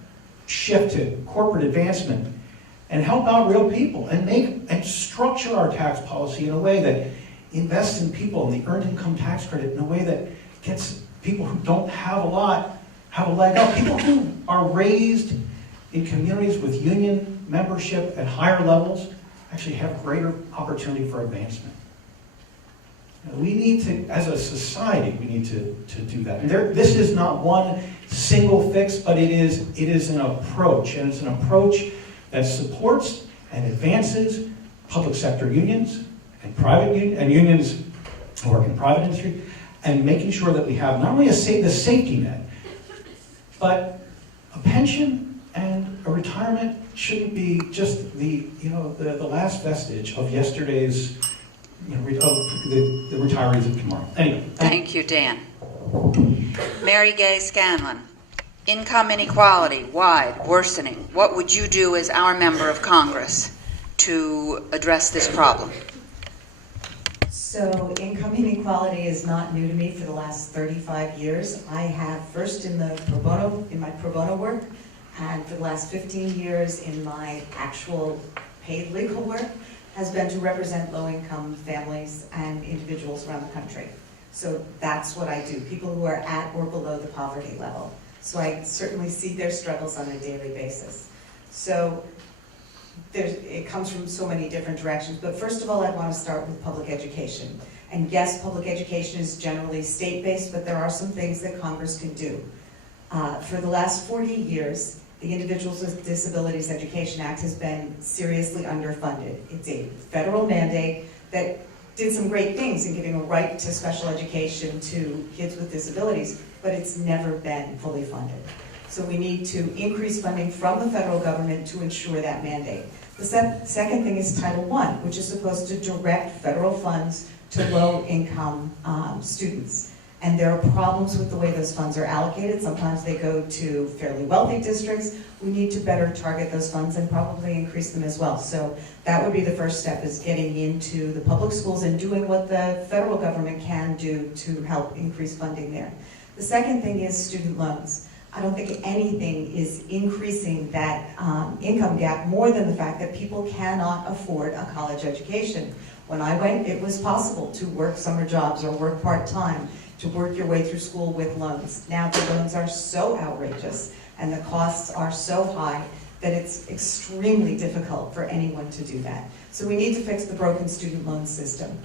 shift to corporate advancement and help out real people, and structure our tax policy in a way that invests in people, in the earned income tax credit, in a way that gets people who don't have a lot, have a leg up. People who are raised in communities with union membership at higher levels actually have greater opportunity for advancement. We need to, as a society, we need to do that. And this is not one single fix, but it is an approach, and it's an approach that supports and advances public sector unions and unions who work in private industry, and making sure that we have not only the safety net, but a pension and a retirement shouldn't be just the last vestige of yesterday's, the retirees of tomorrow. Anyway. Thank you, Dan. Mary Gay Scanlon, income inequality, wide, worsening. What would you do as our member of Congress to address this problem? So income inequality is not new to me for the last 35 years. I have first in my pro bono work, and for the last 15 years in my actual paid legal work, has been to represent low-income families and individuals around the country. So that's what I do, people who are at or below the poverty level. So I certainly see their struggles on a daily basis. So it comes from so many different directions, but first of all, I want to start with public education. And yes, public education is generally state-based, but there are some things that Congress can do. For the last 40 years, the Individuals with Disabilities Education Act has been seriously underfunded. It's a federal mandate that did some great things in giving a right to special education to kids with disabilities, but it's never been fully funded. So we need to increase funding from the federal government to ensure that mandate. The second thing is Title I, which is supposed to direct federal funds to low-income students. And there are problems with the way those funds are allocated. Sometimes they go to fairly wealthy districts. We need to better target those funds and probably increase them as well. So that would be the first step, is getting into the public schools and doing what the federal government can do to help increase funding there. The second thing is student loans. I don't think anything is increasing that income gap more than the fact that people cannot afford a college education. When I went, it was possible to work summer jobs or work part-time, to work your way through school with loans. Now the loans are so outrageous and the costs are so high that it's extremely difficult for anyone to do that. So we need to fix the broken student loan system,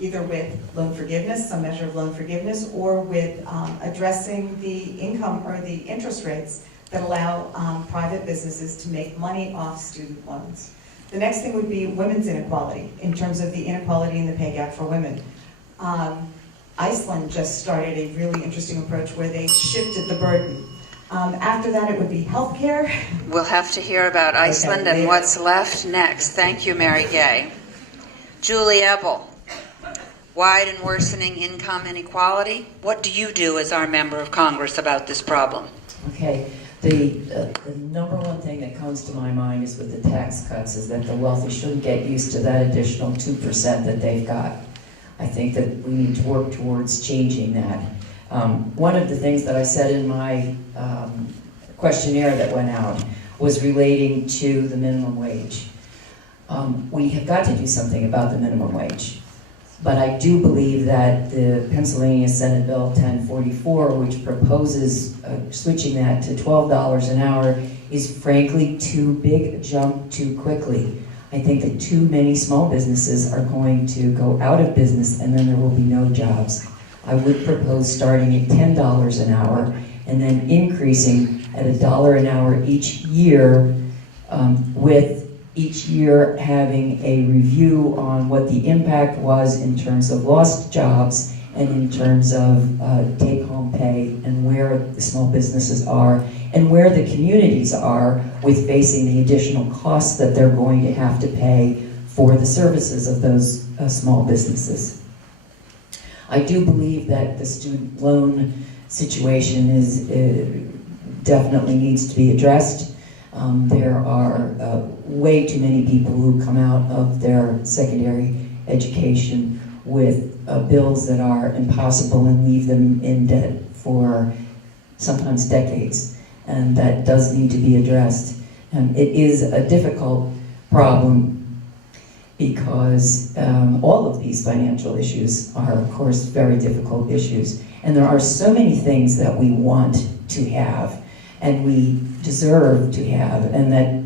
either with loan forgiveness, some measure of loan forgiveness, or with addressing the income or the interest rates that allow private businesses to make money off student loans. The next thing would be women's inequality, in terms of the inequality in the pay gap for women. Iceland just started a really interesting approach where they shifted the burden After that, it would be healthcare. We'll have to hear about Iceland and what's left next. Thank you, Mary Gay. Julie Ebel, wide and worsening income inequality. What do you do as our member of Congress about this problem? Okay, the number one thing that comes to my mind is with the tax cuts is that the wealthy shouldn't get used to that additional 2% that they've got. I think that we need to work towards changing that. One of the things that I said in my questionnaire that went out was relating to the minimum wage. We have got to do something about the minimum wage. But I do believe that the Pennsylvania Senate Bill 1044, which proposes switching that to $12 an hour, is frankly too big a jump too quickly. I think that too many small businesses are going to go out of business and then there will be no jobs. I would propose starting at $10 an hour and then increasing at $1 an hour each year, with each year having a review on what the impact was in terms of lost jobs and in terms of take-home pay and where the small businesses are and where the communities are with facing the additional costs that they're going to have to pay for the services of those small businesses. I do believe that the student loan situation is definitely needs to be addressed. There are way too many people who come out of their secondary education with bills that are impossible and leave them in debt for sometimes decades, and that does need to be addressed. It is a difficult problem because all of these financial issues are, of course, very difficult issues, and there are so many things that we want to have and we deserve to have, and that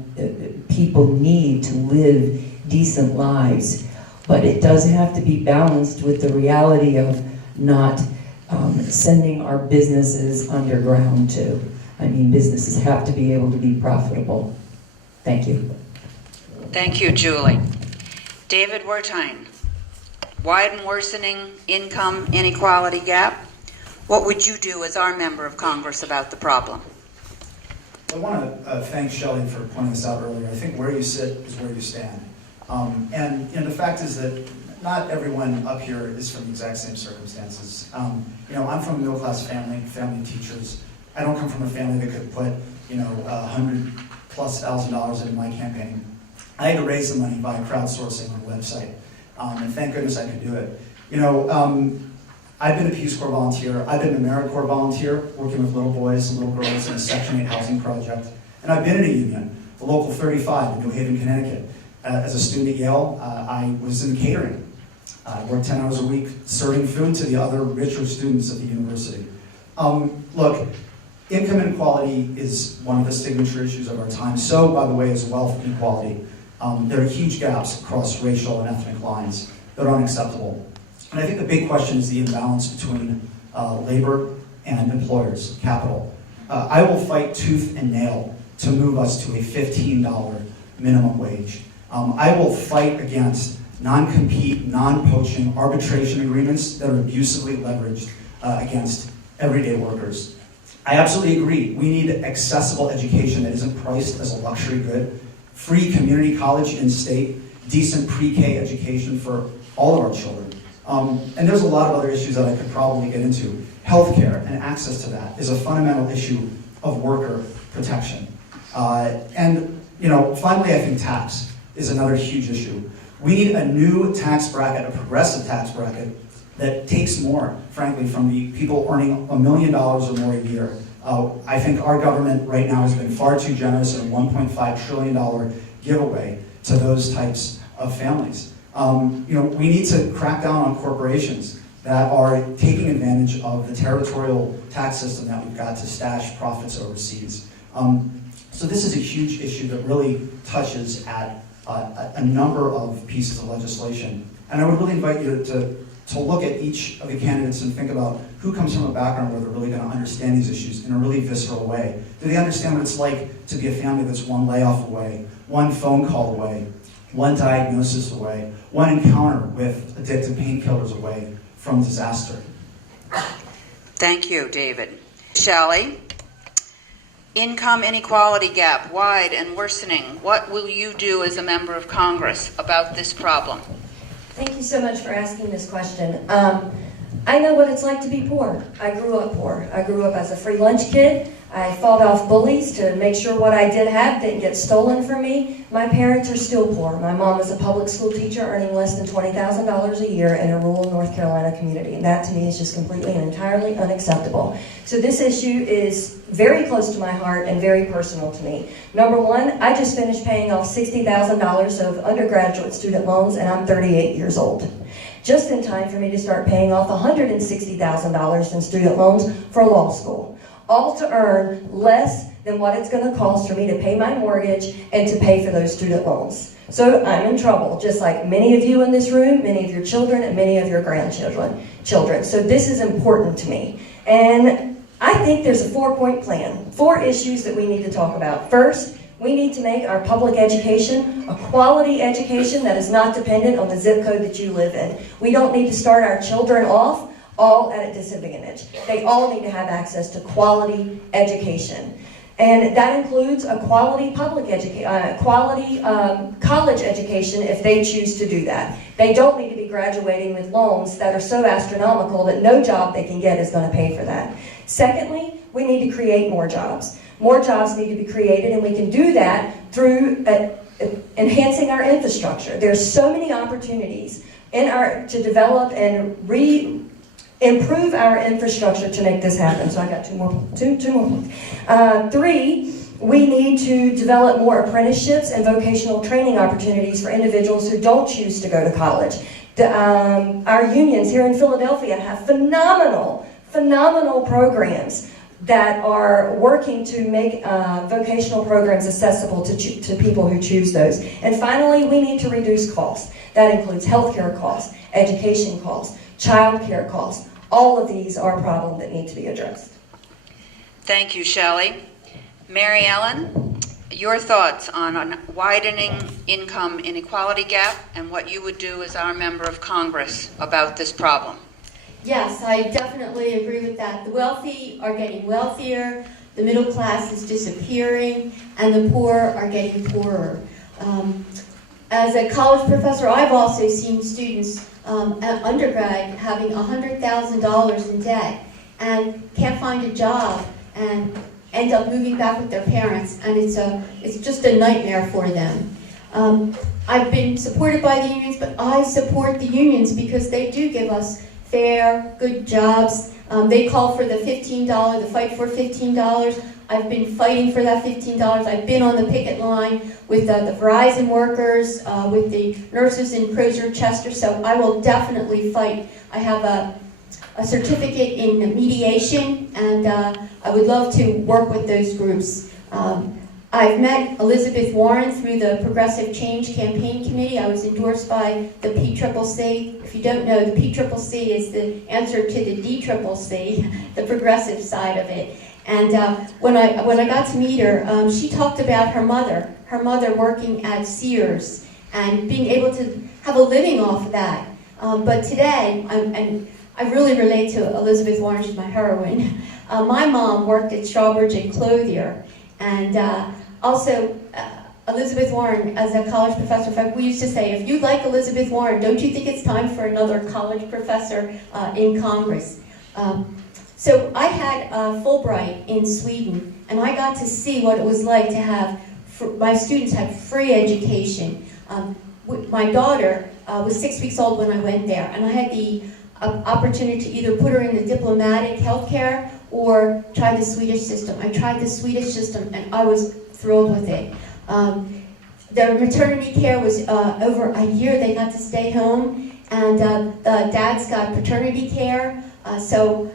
people need to live decent lives. But it does have to be balanced with the reality of not sending our businesses underground too. I mean, businesses have to be able to be profitable. Thank you. Thank you, Julie. David Wertheim, wide and worsening income inequality gap. What would you do as our member of Congress about the problem? I want to thank Shelley for pointing this out earlier. I think where you sit is where you stand. And the fact is that not everyone up here is from the exact same circumstances. I'm from a middle-class family of teachers. I don't come from a family that could put, $100,000+ into my campaign. I had to raise the money by crowdsourcing on a website, and thank goodness I could do it. I've been a Peace Corps volunteer. I've been a AmeriCorps volunteer, working with little boys and little girls in a Section 8 housing project. And I've been in a union, the Local 35 in New Haven, Connecticut. As a student at Yale, I was in catering. I worked 10 hours a week serving food to the other richer students at the university. Look, income inequality is one of the signature issues of our time. So, by the way, is wealth inequality. There are huge gaps across racial and ethnic lines that are unacceptable. And I think the big question is the imbalance between labor and employers, capital. I will fight tooth and nail to move us to a $15 minimum wage. I will fight against non-compete, non-poaching arbitration agreements that are abusively leveraged against everyday workers. I absolutely agree. We need accessible education that isn't priced as a luxury good, free community college in-state, decent pre-K education for all of our children. And there's a lot of other issues that I could probably get into. Healthcare and access to that is a fundamental issue of worker protection. Finally, I think tax is another huge issue. We need a new tax bracket, a progressive tax bracket, that takes more, frankly, from the people earning $1 million or more a year. I think our government right now has been far too generous in a $1.5 trillion giveaway to those types of families. We need to crack down on corporations that are taking advantage of the territorial tax system that we've got to stash profits overseas. So this is a huge issue that really touches at a number of pieces of legislation. And I would really invite you to look at each of the candidates and think about who comes from a background where they're really going to understand these issues in a really visceral way. Do they understand what it's like to be a family that's one layoff away, one phone call away, one diagnosis away, one encounter with addictive painkillers away from disaster? Thank you, David. Shelley, income inequality gap, wide and worsening. What will you do as a member of Congress about this problem? Thank you so much for asking this question. I know what it's like to be poor. I grew up poor. I grew up as a free lunch kid. I fought off bullies to make sure what I did have didn't get stolen from me. My parents are still poor. My mom is a public school teacher earning less than $20,000 a year in a rural North Carolina community. And that to me is just completely and entirely unacceptable. So this issue is very close to my heart and very personal to me. Number one, I just finished paying off $60,000 of undergraduate student loans and I'm 38 years old. Just in time for me to start paying off $160,000 in student loans for law school. All to earn less than what it's going to cost for me to pay my mortgage and to pay for those student loans. So I'm in trouble, just like many of you in this room, many of your children, and many of your grandchildren. So this is important to me. And I think there's a 4-point plan, 4 issues that we need to talk about. First, we need to make our public education a quality education that is not dependent on the zip code that you live in. We don't need to start our children off all at a disadvantage. They all need to have access to quality education. And that includes a quality college education if they choose to do that. They don't need to be graduating with loans that are so astronomical that no job they can get is going to pay for that. Secondly, we need to create more jobs. More jobs need to be created, and we can do that through enhancing our infrastructure. There's so many opportunities to develop and improve our infrastructure to make this happen. So I got two more points. 3, we need to develop more apprenticeships and vocational training opportunities for individuals who don't choose to go to college. Our unions here in Philadelphia have phenomenal programs that are working to make vocational programs accessible to people who choose those. And finally, we need to reduce costs. That includes healthcare costs, education costs, child care costs. All of these are a problem that need to be addressed. Thank you, Shelley. Mary Ellen, your thoughts on a widening income inequality gap and what you would do as our member of Congress about this problem. Yes, I definitely agree with that. The wealthy are getting wealthier, the middle class is disappearing, and the poor are getting poorer. As a college professor, I've also seen students at undergrad having $100,000 in debt and can't find a job and end up moving back with their parents, and it's just a nightmare for them. I've been supported by the unions, but I support the unions because they do give us fair, good jobs. They call for the $15, the fight for $15. I've been fighting for that $15. I've been on the picket line with the Verizon workers, with the nurses in Crozer Chester, so I will definitely fight. I have a certificate in mediation, and I would love to work with those groups. I've met Elizabeth Warren through the Progressive Change Campaign Committee. I was endorsed by the PCCC. If you don't know, the PCCC is the answer to the DCCC, the progressive side of it. And when I got to meet her, she talked about her mother working at Sears and being able to have a living off of that. But today, I really relate to Elizabeth Warren, she's my heroine. My mom worked at Strawbridge and Clothier, and also Elizabeth Warren, as a college professor, in fact, we used to say, if you like Elizabeth Warren, don't you think it's time for another college professor in Congress? So I had Fulbright in Sweden, and I got to see what it was like to have, my students had free education. My daughter was 6 weeks old when I went there, and I had the opportunity to either put her in the diplomatic healthcare or try the Swedish system. I tried the Swedish system, and I was thrilled with it. Their maternity care was over a year. They got to stay home, and the dads got paternity care. So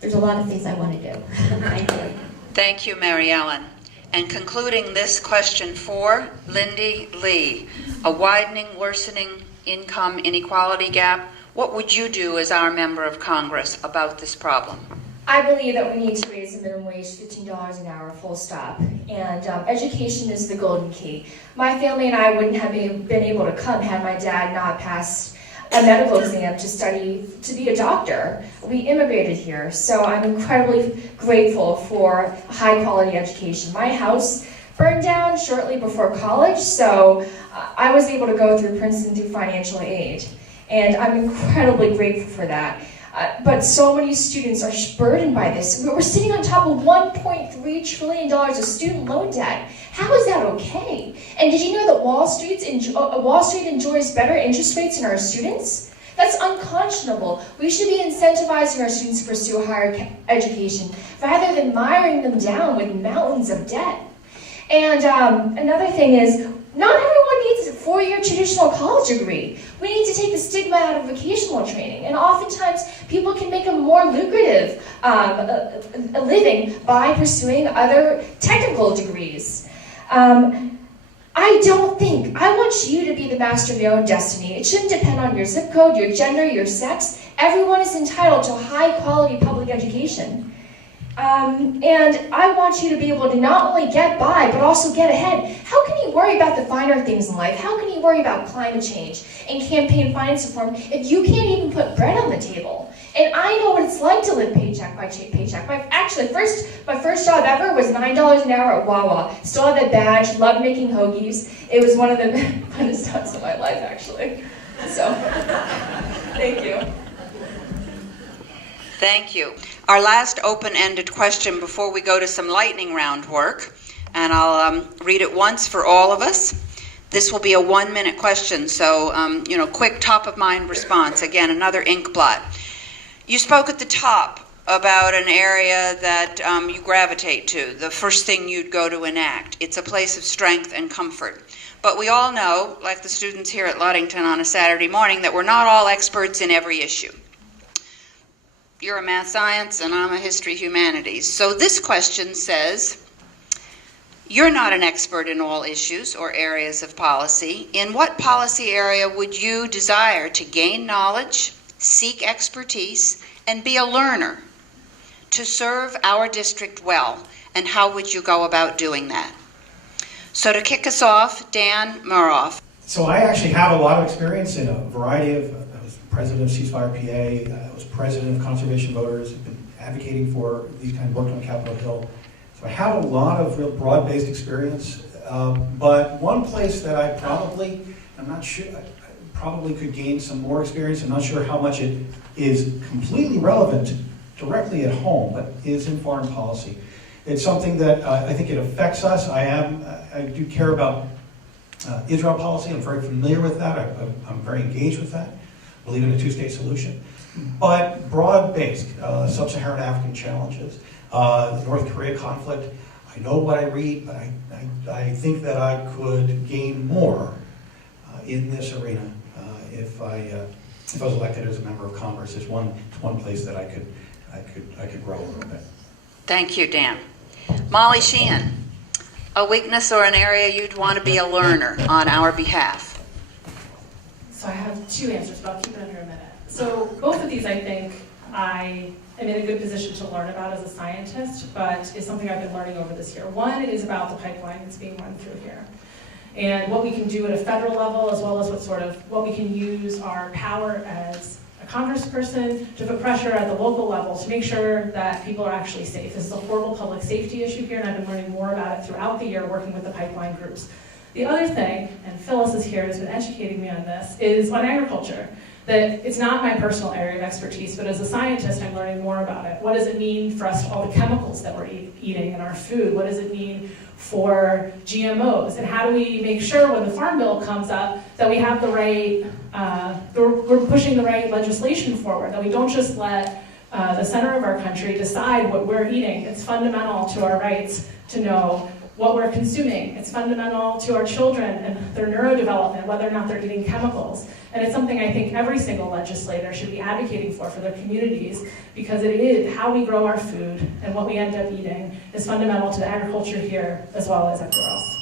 there's a lot of things I want to do. Thank you. Thank you, Mary Ellen. And concluding this question for Lindy Lee, a widening, worsening income inequality gap. What would you do as our member of Congress about this problem? I believe that we need to raise the minimum wage to $15 an hour, full stop. And education is the golden key. My family and I wouldn't have been able to come had my dad not passed a medical exam to study to be a doctor. We immigrated here, so I'm incredibly grateful for a high-quality education. My house burned down shortly before college, so I was able to go through Princeton through financial aid, and I'm incredibly grateful for that. But so many students are burdened by this. We're sitting on top of $1.3 trillion of student loan debt. How is that okay? And did you know that Wall Street enjoys better interest rates than our students? That's unconscionable. We should be incentivizing our students to pursue higher education rather than miring them down with mountains of debt. And another thing is, not everyone needs a 4-year traditional college degree. We need to take the stigma out of vocational training, and oftentimes people can make a more lucrative a living by pursuing other technical degrees. I want you to be the master of your own destiny. It shouldn't depend on your zip code, your gender, your sex. Everyone is entitled to high quality public education. And I want you to be able to not only get by, but also get ahead. How can you worry about the finer things in life? How can you worry about climate change and campaign finance reform if you can't even put bread on the table? And I know what it's like to live paycheck by paycheck. My first job ever was $9 an hour at Wawa. Still had that badge, loved making hoagies. It was one of the funnest times of my life, actually. So, thank you. Thank you. Our last open-ended question before we go to some lightning round work, and I'll read it once for all of us. This will be a 1-minute question, so quick top-of-mind response. Again, another ink blot. You spoke at the top about an area that you gravitate to, the first thing you'd go to enact. It's a place of strength and comfort. But we all know, like the students here at Ludington on a Saturday morning, that we're not all experts in every issue. You're a math science and I'm a history humanities. So this question says, you're not an expert in all issues or areas of policy. In what policy area would you desire to gain knowledge, seek expertise, and be a learner to serve our district well? And how would you go about doing that? So to kick us off, Dan Muroff. So I actually have a lot of experience in a variety of, I was president of Ceasefire PA, I was president of Conservation Voters, I've been advocating for these kind of work on Capitol Hill. So I have a lot of real broad-based experience, but one place that I'm not sure, I probably could gain some more experience. I'm not sure how much it is completely relevant directly at home, but is in foreign policy. It's something that I think it affects us. I do care about Israel policy. I'm very familiar with that. I'm very engaged with that. I believe in a two-state solution. But broad-based, sub-Saharan African challenges, the North Korea conflict, I know what I read, but I think that I could gain more in this arena if I was elected as a member of Congress. It's one place that I could grow a little bit. Thank you, Dan. Molly Sheehan, a weakness or an area you'd want to be a learner on our behalf? So I have 2 answers, but I'll keep it under a minute. So both of these, I think, I am in a good position to learn about as a scientist, but is something I've been learning over this year. One is about the pipeline that's being run through here, and what we can do at a federal level, as well as what we can use our power as a congressperson to put pressure at the local level to make sure that people are actually safe. This is a horrible public safety issue here, and I've been learning more about it throughout the year working with the pipeline groups. The other thing, and Phyllis is here, has been educating me on this, is on agriculture. That it's not my personal area of expertise, but as a scientist, I'm learning more about it. What does it mean for us, all the chemicals that we're eating in our food? What does it mean for GMOs? And how do we make sure when the Farm Bill comes up that we have the right, we're pushing the right legislation forward, that we don't just let the center of our country decide what we're eating. It's fundamental to our rights to know what we're consuming. It's fundamental to our children and their neurodevelopment, whether or not they're eating chemicals. And it's something I think every single legislator should be advocating for their communities, because it is how we grow our food and what we end up eating is fundamental to the agriculture here as well as everywhere else.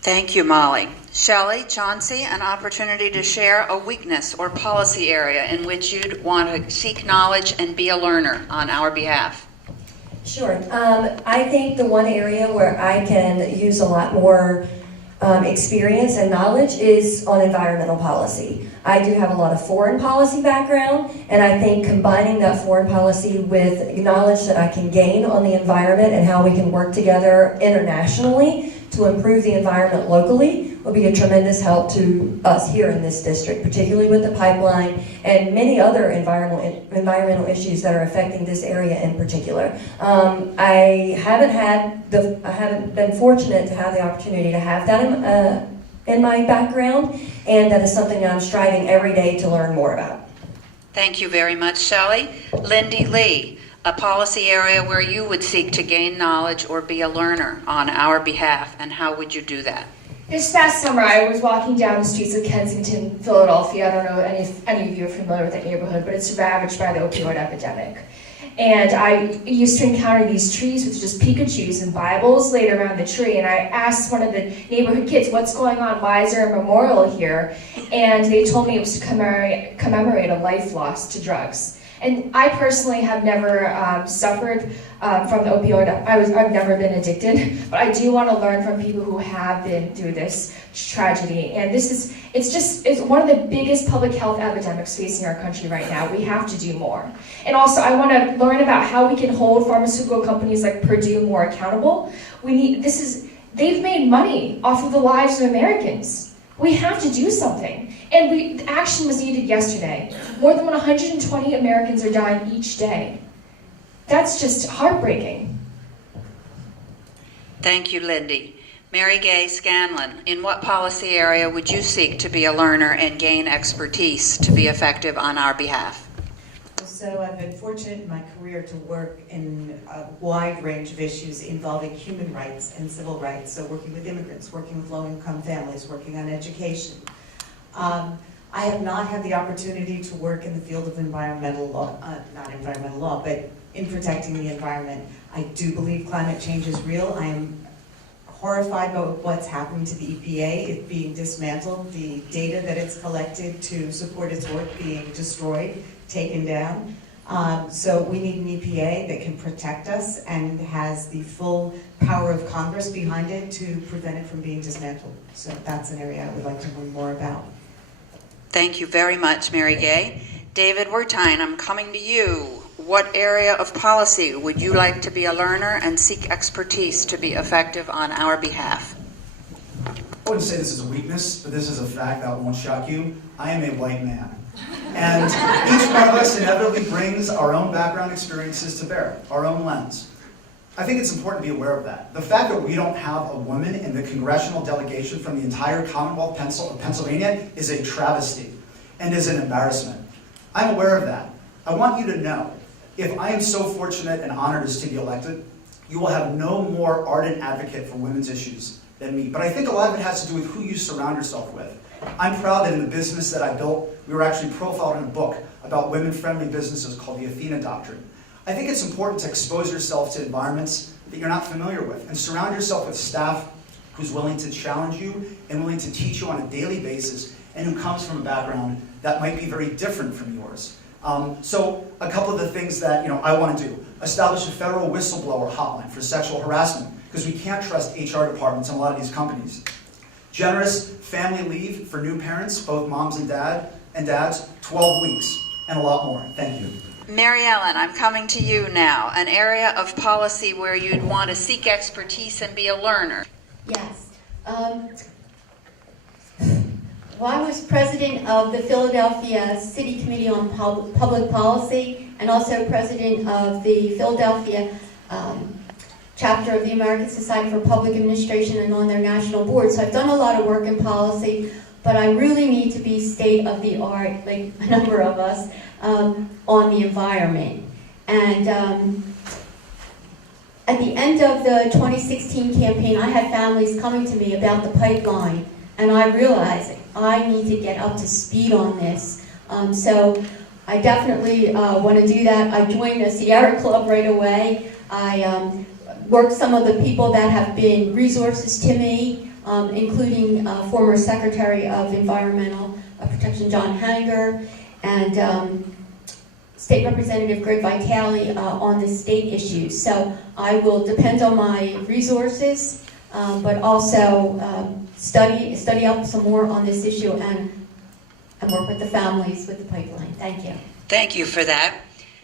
Thank you, Molly. Shelley, Chauncey, an opportunity to share a weakness or policy area in which you'd want to seek knowledge and be a learner on our behalf. Sure. I think the one area where I can use a lot more experience and knowledge is on environmental policy. I do have a lot of foreign policy background, and I think combining that foreign policy with knowledge that I can gain on the environment and how we can work together internationally to improve the environment locally will be a tremendous help to us here in this district, particularly with the pipeline and many other environmental issues that are affecting this area in particular. I haven't been fortunate to have the opportunity to have that in my background, and that is something that I'm striving every day to learn more about. Thank you very much, Shelley. Lindy Lee, a policy area where you would seek to gain knowledge or be a learner on our behalf, and how would you do that? This past summer, I was walking down the streets of Kensington, Philadelphia. I don't know if any of you are familiar with that neighborhood, but it's ravaged by the opioid epidemic. And I used to encounter these trees with just Pikachus and Bibles laid around the tree. And I asked one of the neighborhood kids, what's going on? Why is there a memorial here? And they told me it was to commemorate a life lost to drugs. And I personally have never suffered from the opioid. I've never been addicted, but I do want to learn from people who have been through this tragedy. And it's one of the biggest public health epidemics facing our country right now. We have to do more. And also, I want to learn about how we can hold pharmaceutical companies like Purdue more accountable. They've made money off of the lives of Americans. We have to do something. And action was needed yesterday. More than 120 Americans are dying each day. That's just heartbreaking. Thank you, Lindy. Mary Gay Scanlon, in what policy area would you seek to be a learner and gain expertise to be effective on our behalf? So I've been fortunate in my career to work in a wide range of issues involving human rights and civil rights. So working with immigrants, working with low-income families, working on education. I have not had the opportunity to work in the field of environmental law, not environmental law, but in protecting the environment. I do believe climate change is real. I am horrified by what's happening to the EPA, it being dismantled, the data that it's collected to support its work being destroyed, taken down. So we need an EPA that can protect us and has the full power of Congress behind it to prevent it from being dismantled. So that's an area I would like to learn more about. Thank you very much, Mary Gay. David Wertheim, I'm coming to you. What area of policy would you like to be a learner and seek expertise to be effective on our behalf? I wouldn't say this is a weakness, but this is a fact that won't shock you. I am a white man. And each one of us inevitably brings our own background experiences to bear, our own lens. I think it's important to be aware of that. The fact that we don't have a woman in the congressional delegation from the entire Commonwealth of Pennsylvania is a travesty and is an embarrassment. I'm aware of that. I want you to know, if I am so fortunate and honored as to be elected, you will have no more ardent advocate for women's issues than me. But I think a lot of it has to do with who you surround yourself with. I'm proud that in the business that I built, we were actually profiled in a book about women-friendly businesses called the Athena Doctrine. I think it's important to expose yourself to environments that you're not familiar with and surround yourself with staff who's willing to challenge you and willing to teach you on a daily basis and who comes from a background that might be very different from yours. So a couple of the things that I want to do. Establish a federal whistleblower hotline for sexual harassment because we can't trust HR departments in a lot of these companies. Generous family leave for new parents, both moms and dads, 12 weeks and a lot more. Thank you. Mary Ellen, I'm coming to you now. An area of policy where you'd want to seek expertise and be a learner. Yes. Well, I was president of the Philadelphia City Committee on Public Policy and also president of the Philadelphia chapter of the American Society for Public Administration and on their national board. So I've done a lot of work in policy, but I really need to be state-of-the-art, like a number of us, on the environment. And at the end of the 2016 campaign, I had families coming to me about the pipeline, and I realized I need to get up to speed on this. So I definitely want to do that. I joined the Sierra Club right away. I worked some of the people that have been resources to me, including former Secretary of Environmental Protection John Hanger and State Representative Greg Vitale on the state issues. So I will depend on my resources, but also study up some more on this issue and work with the families with the pipeline. Thank you. Thank you for that.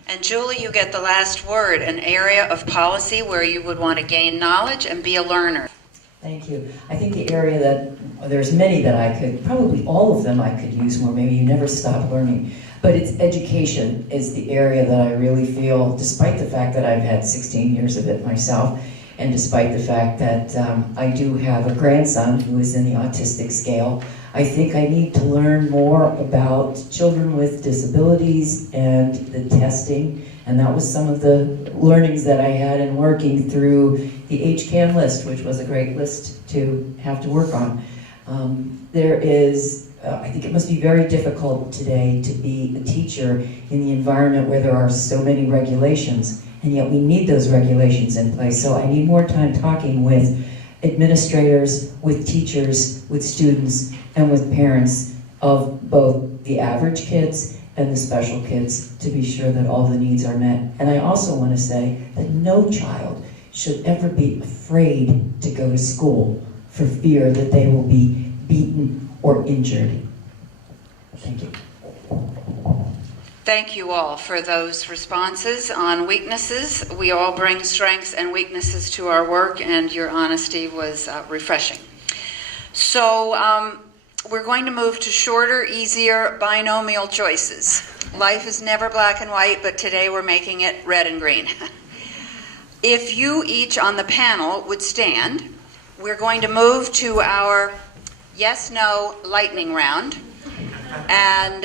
And Julie, you get the last word, an area of policy where you would want to gain knowledge and be a learner. Thank you. I think the area that, there's many that I could, probably all of them I could use more, maybe you never stop learning, but it's education is the area that I really feel, despite the fact that I've had 16 years of it myself, and despite the fact that I do have a grandson who is in the autistic scale, I think I need to learn more about children with disabilities and the testing, and that was some of the learnings that I had in working through the HCAN list, which was a great list to have to work on. There is, I think it must be very difficult today to be a teacher in the environment where there are so many regulations, and yet we need those regulations in place. So I need more time talking with administrators, with teachers, with students, and with parents of both the average kids and the special kids to be sure that all the needs are met. And I also want to say that no child should ever be afraid to go to school for fear that they will be beaten or injured. Thank you. Thank you all for those responses on weaknesses. We all bring strengths and weaknesses to our work, and your honesty was refreshing. So we're going to move to shorter, easier binomial choices. Life is never black and white, but today we're making it red and green. If you each on the panel would stand, we're going to move to our yes-no lightning round. And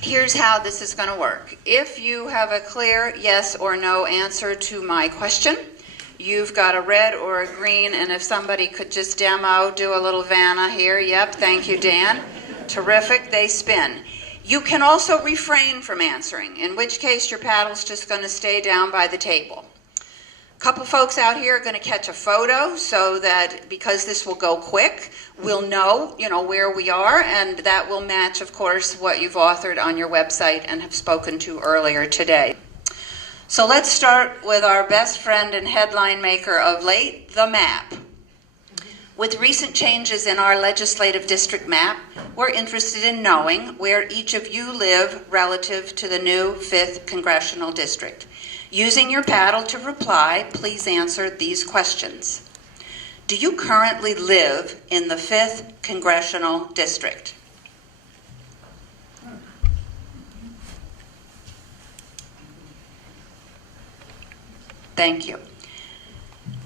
here's how this is going to work. If you have a clear yes or no answer to my question, you've got a red or a green, and if somebody could just demo, do a little Vanna here. Yep, thank you, Dan. Terrific, they spin. You can also refrain from answering, in which case your paddle's just going to stay down by the table. A couple folks out here are going to catch a photo so that, because this will go quick, we'll know, where we are, and that will match, of course, what you've authored on your website and have spoken to earlier today. So let's start with our best friend and headline maker of late, the map. With recent changes in our legislative district map, we're interested in knowing where each of you live relative to the new 5th Congressional District. Using your paddle to reply, please answer these questions. Do you currently live in the 5th Congressional District? Thank you.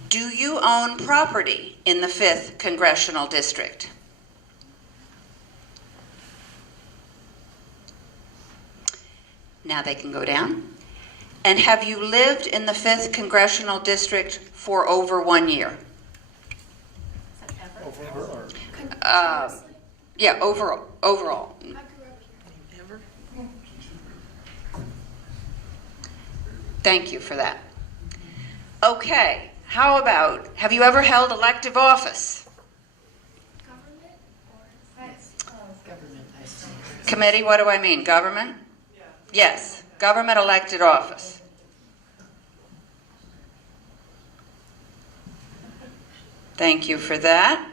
Do you own property in the 5th Congressional District? Now they can go down. And have you lived in the 5th Congressional District for over 1 year? Yeah, overall. Thank you for that. Okay, how about, have you ever held elective office? Government, I see. Committee, what do I mean? Government? Yeah. Yes, government elected office. Thank you for that.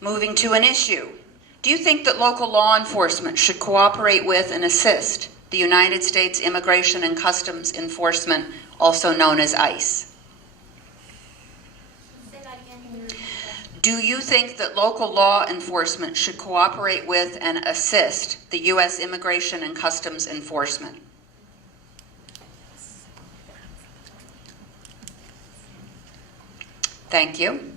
Moving to an issue. Do you think that local law enforcement should cooperate with and assist the United States Immigration and Customs Enforcement, also known as ICE? Say that again. Do you think that local law enforcement should cooperate with and assist the U.S. Immigration and Customs Enforcement? Thank you.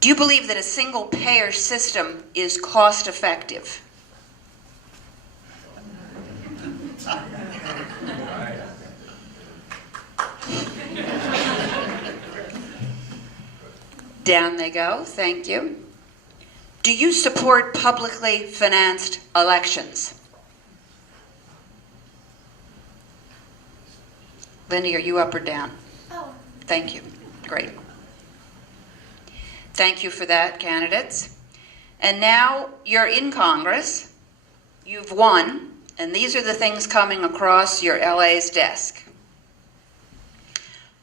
Do you believe that a single-payer system is cost-effective? Down they go. Thank you. Do you support publicly financed elections? Lindy, are you up or down? Oh. Thank you. Great. Thank you for that, candidates. And now you're in Congress. You've won, and these are the things coming across your LA's desk.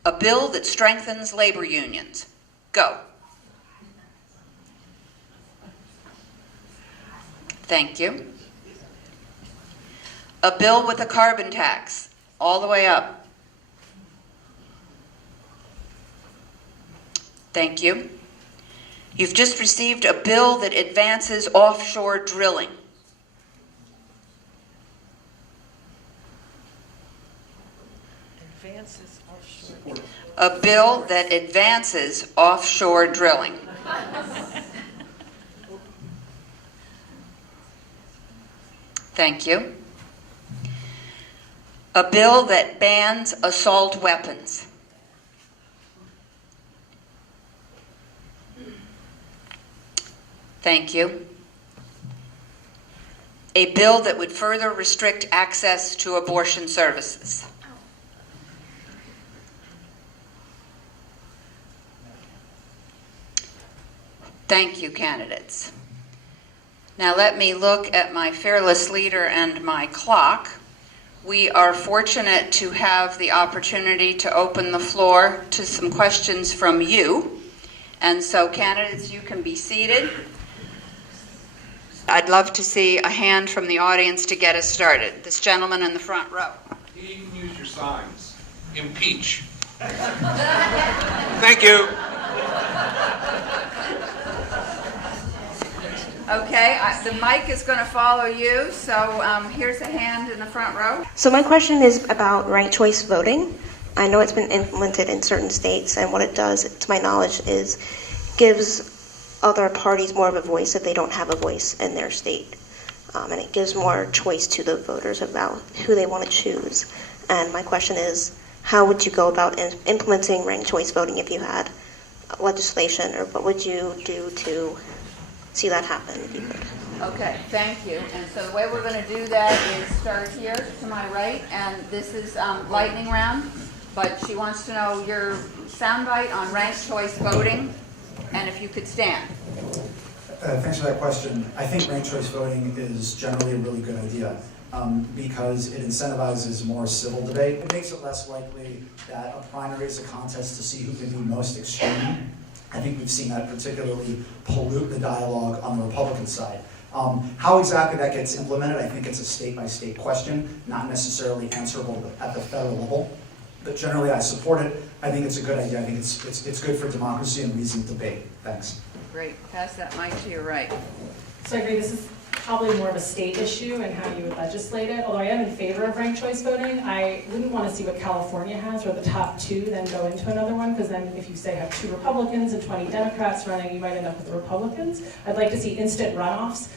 A bill that strengthens labor unions, Go. Thank you. A bill with a carbon tax, all the way up. Thank you. You've just received a bill that advances offshore drilling. Advances offshore. A bill that advances offshore drilling. Thank you. A bill that bans assault weapons. Thank you. A bill that would further restrict access to abortion services. Thank you, candidates. Now let me look at my fearless leader and my clock. We are fortunate to have the opportunity to open the floor to some questions from you. And so candidates, you can be seated. I'd love to see a hand from the audience to get us started. This gentleman in the front row. You can use your signs. Impeach. Thank you. Okay, the mic is going to follow you, so here's a hand in the front row. So my question is about ranked choice voting. I know it's been implemented in certain states, and what it does, to my knowledge, is gives other parties more of a voice if they don't have a voice in their state. And it gives more choice to the voters about who they want to choose. And my question is, how would you go about implementing ranked choice voting if you had legislation, or what would you do to see that happen if you could? Okay, thank you. And so the way we're going to do that is start here to my right, and this is lightning round, but she wants to know your soundbite on ranked choice voting, and if you could stand. Thanks for that question. I think ranked choice voting is generally a really good idea because it incentivizes more civil debate. It makes it less likely that a primary is a contest to see who can be most extreme. I think we've seen that particularly pollute the dialogue on the Republican side. How exactly that gets implemented, I think it's a state-by-state question, not necessarily answerable at the federal level. But generally, I support it. I think it's a good idea. I think it's good for democracy and reasoned debate. Thanks. Great. Pass that mic to your right. So I agree, this is probably more of a state issue and how you would legislate it. Although I am in favor of ranked choice voting, I wouldn't want to see what California has, where the top two then go into another one, because then if you say have 2 Republicans and 20 Democrats running, you might end up with the Republicans. I'd like to see instant runoffs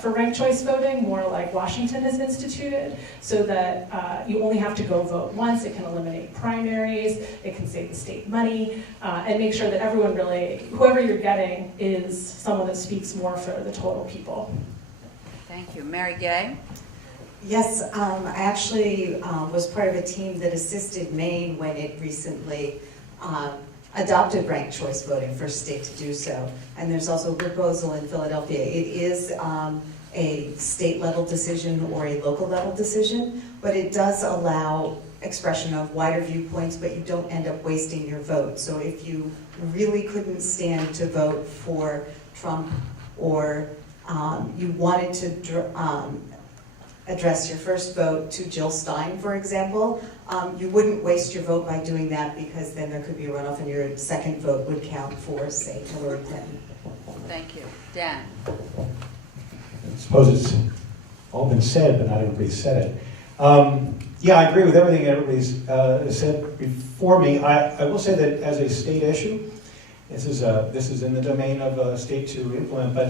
for ranked choice voting, more like Washington has instituted, so that you only have to go vote once. It can eliminate primaries, it can save the state money, and make sure that everyone really, whoever you're getting, is someone that speaks more for the total people. Thank you. Mary Gay? Yes, I actually was part of a team that assisted Maine when it recently adopted ranked choice voting, first state to do so. And there's also a proposal in Philadelphia. It is a state level decision or a local level decision, but it does allow expression of wider viewpoints, but you don't end up wasting your vote. So if you really couldn't stand to vote for Trump, or you wanted to address your first vote to Jill Stein, for example, you wouldn't waste your vote by doing that, because then there could be a runoff and your second vote would count for, say, Hillary Clinton. Thank you. Dan? I suppose it's all been said, but not everybody said it. Yeah, I agree with everything everybody's said before me. I will say that as a state issue, this is in the domain of a state to implement, but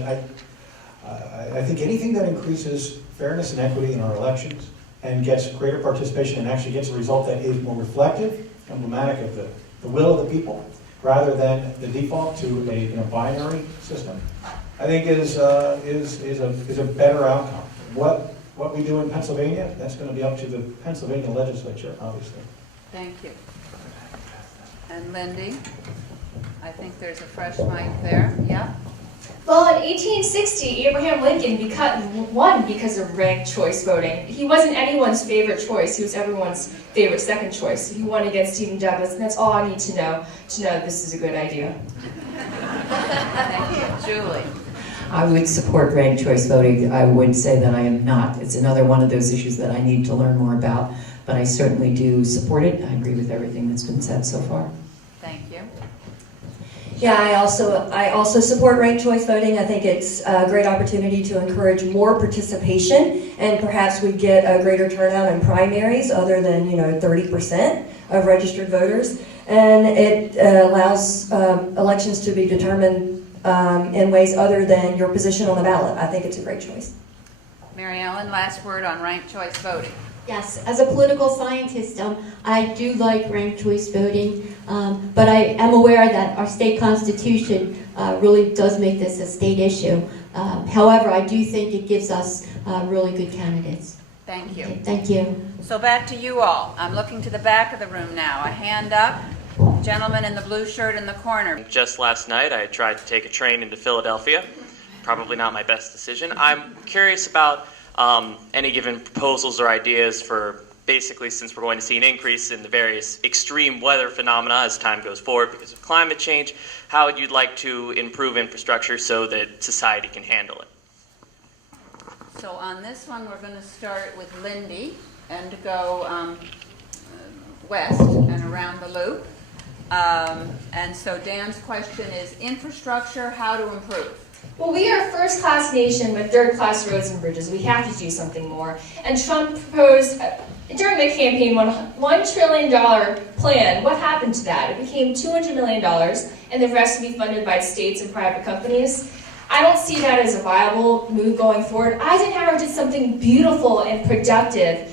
I think anything that increases fairness and equity in our elections and gets greater participation and actually gets a result that is more reflective, emblematic of the will of the people, rather than the default to a binary system, I think is a better outcome. What we do in Pennsylvania, that's going to be up to the Pennsylvania legislature, obviously. Thank you. And Lindy? I think there's a fresh mic there. Yeah? Well, in 1860, Abraham Lincoln won because of ranked choice voting. He wasn't anyone's favorite choice. He was everyone's favorite second choice. He won against Stephen Douglas, and that's all I need to know that this is a good idea. Thank you. Julie? I would support ranked choice voting. I would say that I am not. It's another one of those issues that I need to learn more about, but I certainly do support it. I agree with everything that's been said so far. Thank you. Yeah, I also support ranked choice voting. I think it's a great opportunity to encourage more participation, and perhaps we get a greater turnout in primaries other than 30% of registered voters, and it allows elections to be determined in ways other than your position on the ballot. I think it's a great choice. Mary Ellen, last word on ranked choice voting. Yes, as a political scientist, I do like ranked choice voting, but I am aware that our state constitution really does make this a state issue. However, I do think it gives us really good candidates. Thank you. Okay, thank you. So back to you all. I'm looking to the back of the room now. A hand up. Gentleman in the blue shirt in the corner. Just last night, I tried to take a train into Philadelphia. Probably not my best decision. I'm curious about any given proposals or ideas for basically, since we're going to see an increase in the various extreme weather phenomena as time goes forward because of climate change, how you'd like to improve infrastructure so that society can handle it. So on this one, we're going to start with Lindy and go west and around the loop. And so Dan's question is infrastructure, how to improve? Well, we are a first-class nation with third-class roads and bridges. We have to do something more. And Trump proposed, during the campaign, $1 trillion plan. What happened to that? It became $200 million, and the rest will be funded by states and private companies. I don't see that as a viable move going forward. Eisenhower did something beautiful and productive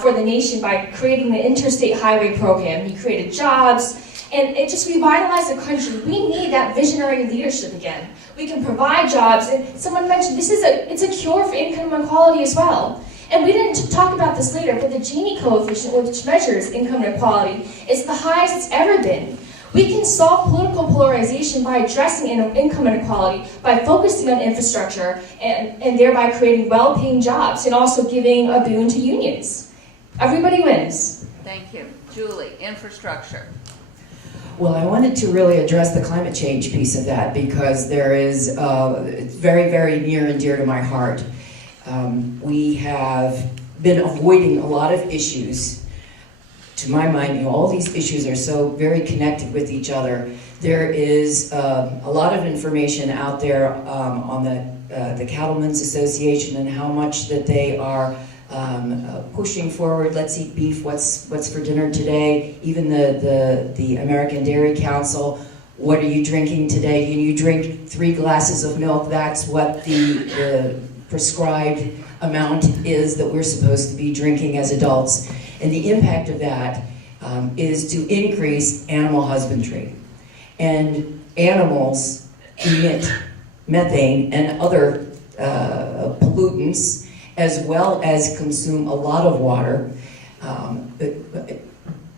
for the nation by creating the Interstate Highway Program. He created jobs, and it just revitalized the country. We need that visionary leadership again. We can provide jobs, and someone mentioned it's a cure for income inequality as well. And we didn't talk about this later, but the Gini coefficient, which measures income inequality, is the highest it's ever been. We can solve political polarization by addressing income inequality, by focusing on infrastructure, and thereby creating well-paying jobs, and also giving a boon to unions. Everybody wins. Thank you. Julie, infrastructure. Well, I wanted to really address the climate change piece of that because there is, it's very, very near and dear to my heart. We have been avoiding a lot of issues. To my mind, all these issues are so very connected with each other. There is a lot of information out there on the Cattlemen's Association and how much that they are pushing forward. Let's eat beef. What's for dinner today? Even the American Dairy Council. What are you drinking today? Can you drink 3 glasses of milk? That's what the prescribed amount is that we're supposed to be drinking as adults. And the impact of that is to increase animal husbandry. And animals emit methane and other pollutants, as well as consume a lot of water,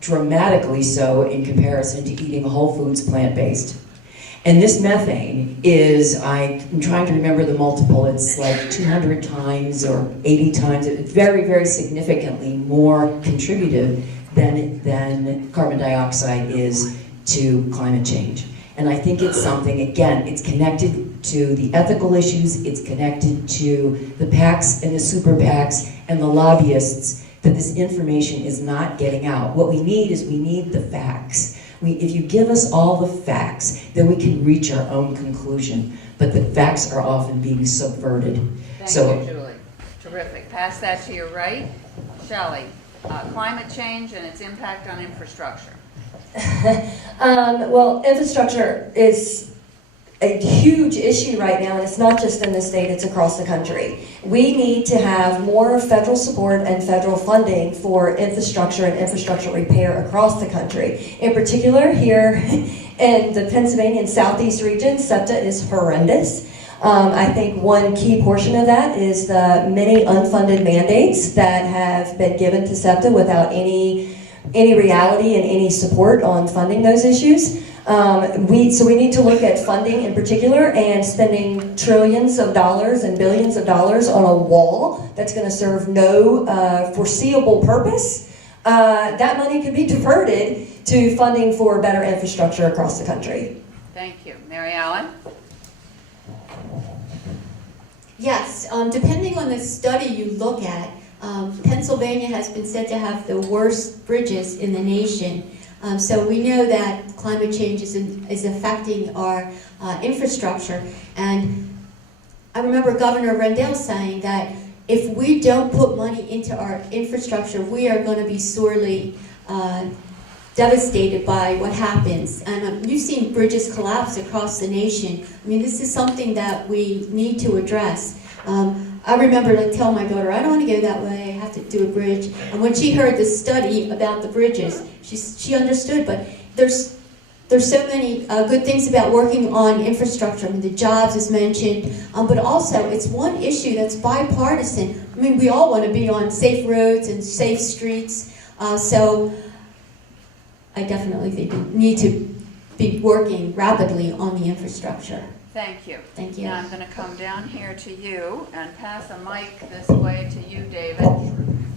dramatically so in comparison to eating whole foods plant-based. And this methane is, I'm trying to remember the multiple, it's like 200 times or 80 times, very, very significantly more contributive than carbon dioxide is to climate change. And I think it's something, again, it's connected to the ethical issues, it's connected to the PACs and the super PACs and the lobbyists, that this information is not getting out. What we need is the facts. If you give us all the facts, then we can reach our own conclusion. But the facts are often being subverted. Thank you, Julie. Terrific. Pass that to your right. Shelley, climate change and its impact on infrastructure. Well, infrastructure is a huge issue right now, and it's not just in the state, it's across the country. We need to have more federal support and federal funding for infrastructure and infrastructure repair across the country. In particular, here in the Pennsylvania and Southeast region, SEPTA is horrendous. I think one key portion of that is the many unfunded mandates that have been given to SEPTA without any reality and any support on funding those issues. So we need to look at funding in particular and spending trillions of dollars and billions of dollars on a wall that's going to serve no foreseeable purpose. That money could be diverted to funding for better infrastructure across the country. Thank you. Mary Ellen? Yes, depending on the study you look at, Pennsylvania has been said to have the worst bridges in the nation. So we know that climate change is affecting our infrastructure. And I remember Governor Rendell saying that if we don't put money into our infrastructure, we are going to be sorely devastated by what happens. And you've seen bridges collapse across the nation. I mean, this is something that we need to address. I remember telling my daughter, I don't want to go that way, I have to do a bridge. And when she heard this study about the bridges, she understood, but there's so many good things about working on infrastructure. I mean, the jobs is mentioned, but also it's one issue that's bipartisan. I mean, we all want to be on safe roads and safe streets, so I definitely think we need to be working rapidly on the infrastructure. Thank you. Thank you. Now I'm going to come down here to you and pass a mic this way to you, David.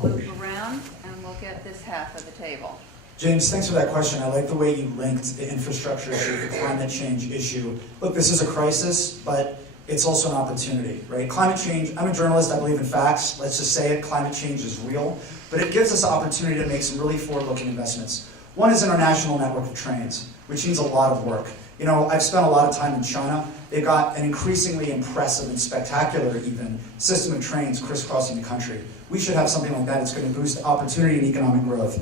Loop around and we'll get this half of the table. James, thanks for that question. I like the way you linked the infrastructure issue, the climate change issue. Look, this is a crisis, but it's also an opportunity, right? Climate change, I'm a journalist, I believe in facts. Let's just say it, climate change is real. But it gives us the opportunity to make some really forward-looking investments. One is our national network of trains, which needs a lot of work. You know, I've spent a lot of time in China. They've got an increasingly impressive and spectacular, even, system of trains crisscrossing the country. We should have something like that. It's going to boost opportunity and economic growth.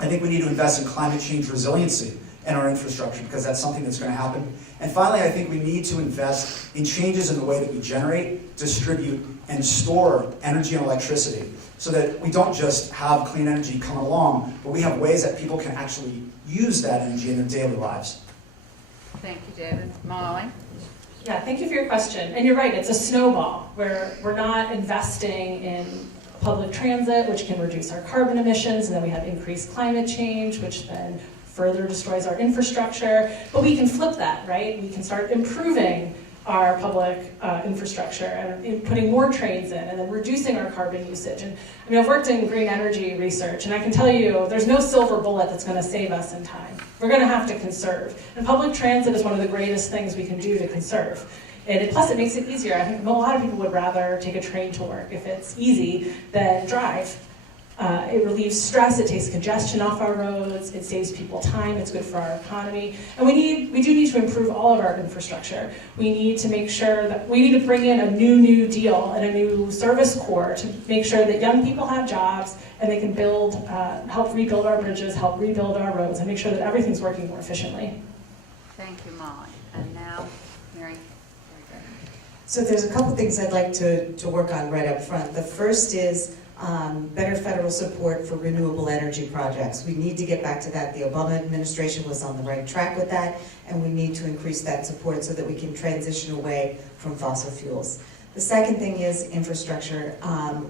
I think we need to invest in climate change resiliency in our infrastructure because that's something that's going to happen. And finally, I think we need to invest in changes in the way that we generate, distribute, and store energy and electricity so that we don't just have clean energy come along, but we have ways that people can actually use that energy in their daily lives. Thank you, David. Molly? Yeah, thank you for your question. And you're right, it's a snowball where we're not investing in public transit, which can reduce our carbon emissions, and then we have increased climate change, which then further destroys our infrastructure. But we can flip that, right? We can start improving our public infrastructure and putting more trains in and then reducing our carbon usage. And I mean, I've worked in green energy research and I can tell you there's no silver bullet that's going to save us in time. We're going to have to conserve. And public transit is one of the greatest things we can do to conserve. And plus it makes it easier. I think a lot of people would rather take a train to work if it's easy than drive. It relieves stress, it takes congestion off our roads, it saves people time, it's good for our economy. And we do need to improve all of our infrastructure. We need to make sure that we need to bring in a new deal and a new service corps to make sure that young people have jobs and they can build, help rebuild our bridges, help rebuild our roads, and make sure that everything's working more efficiently. Thank you, Molly. And now, Mary. So there's a couple things I'd like to work on right up front. The first is better federal support for renewable energy projects. We need to get back to that. The Obama administration was on the right track with that, and we need to increase that support so that we can transition away from fossil fuels. The second thing is infrastructure,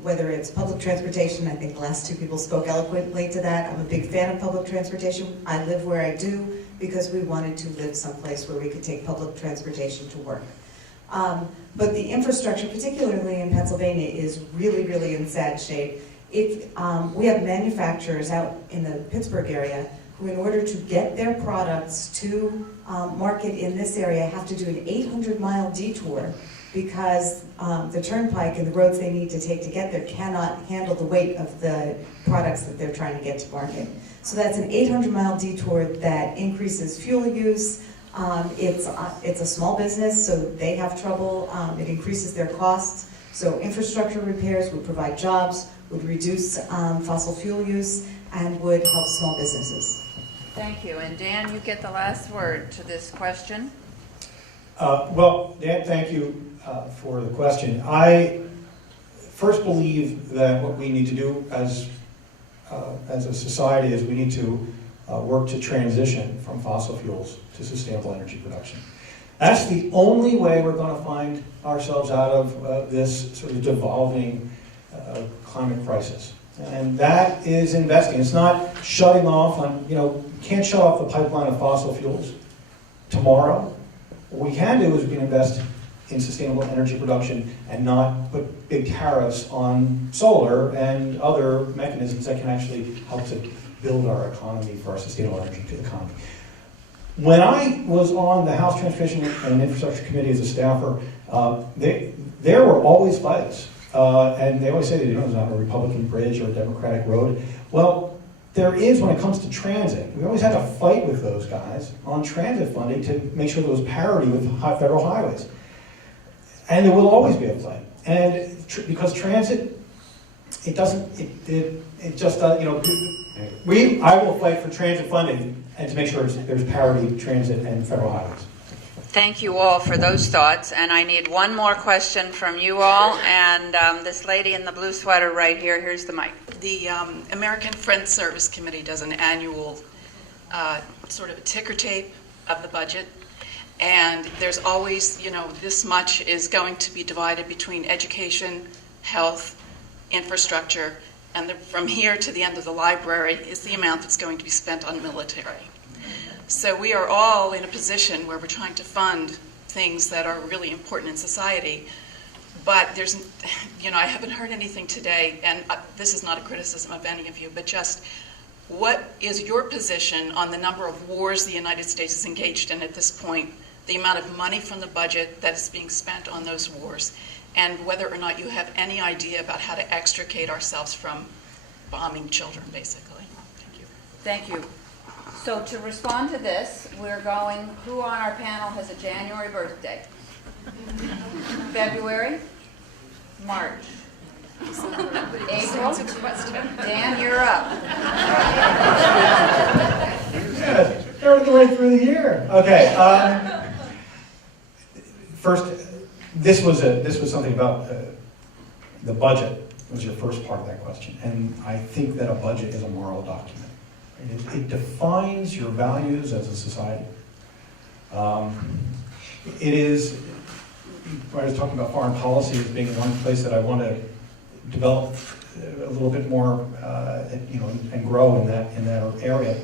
whether it's public transportation. I think the last two people spoke eloquently to that. I'm a big fan of public transportation. I live where I do because we wanted to live someplace where we could take public transportation to work. But the infrastructure, particularly in Pennsylvania, is really in sad shape. We have manufacturers out in the Pittsburgh area who, in order to get their products to market in this area, have to do an 800-mile detour because the turnpike and the roads they need to take to get there cannot handle the weight of the products that they're trying to get to market. So that's an 800-mile detour that increases fuel use. It's a small business, so they have trouble. It increases their costs. So infrastructure repairs would provide jobs, would reduce fossil fuel use, and would help small businesses. Thank you. And Dan, you get the last word to this question. Well, Dan, thank you for the question. I first believe that what we need to do as a society is we need to work to transition from fossil fuels to sustainable energy production. That's the only way we're going to find ourselves out of this sort of devolving climate crisis. And that is investing. It's not shutting off on, you can't shut off the pipeline of fossil fuels. tomorrow. What we can do is we can invest in sustainable energy production and not put big tariffs on solar and other mechanisms that can actually help to build our economy for our sustainable energy economy. When I was on the House Transportation and Infrastructure Committee as a staffer, there were always fights. And they always say that there's not a Republican bridge or a Democratic road. Well, there is when it comes to transit. We always had to fight with those guys on transit funding to make sure there was parity with federal highways. And there will always be a fight. And because transit, it doesn't, it just, I will fight for transit funding and to make sure there's parity transit and federal highways. Thank you all for those thoughts, and I need one more question from you all, and this lady in the blue sweater right here, here's the mic. The American Friends Service Committee does an annual sort of a ticker tape of the budget, and there's always, this much is going to be divided between education, health, infrastructure, and from here to the end of the library is the amount that's going to be spent on military. So we are all in a position where we're trying to fund things that are really important in society, but there's, I haven't heard anything today, and this is not a criticism of any of you, but just what is your position on the number of wars the United States is engaged in at this point, the amount of money from the budget that is being spent on those wars, and whether or not you have any idea about how to extricate ourselves from bombing children, basically. Thank you. Thank you. So to respond to this, we're going, who on our panel has a January birthday? February? March? April? Dan, you're up. Yeah, they're working right through the year. Okay. First, this was something about the budget was your first part of that question, and I think that a budget is a moral document. It defines your values as a society. It is, I was talking about foreign policy as being one place that I want to develop a little bit more, and grow in that area.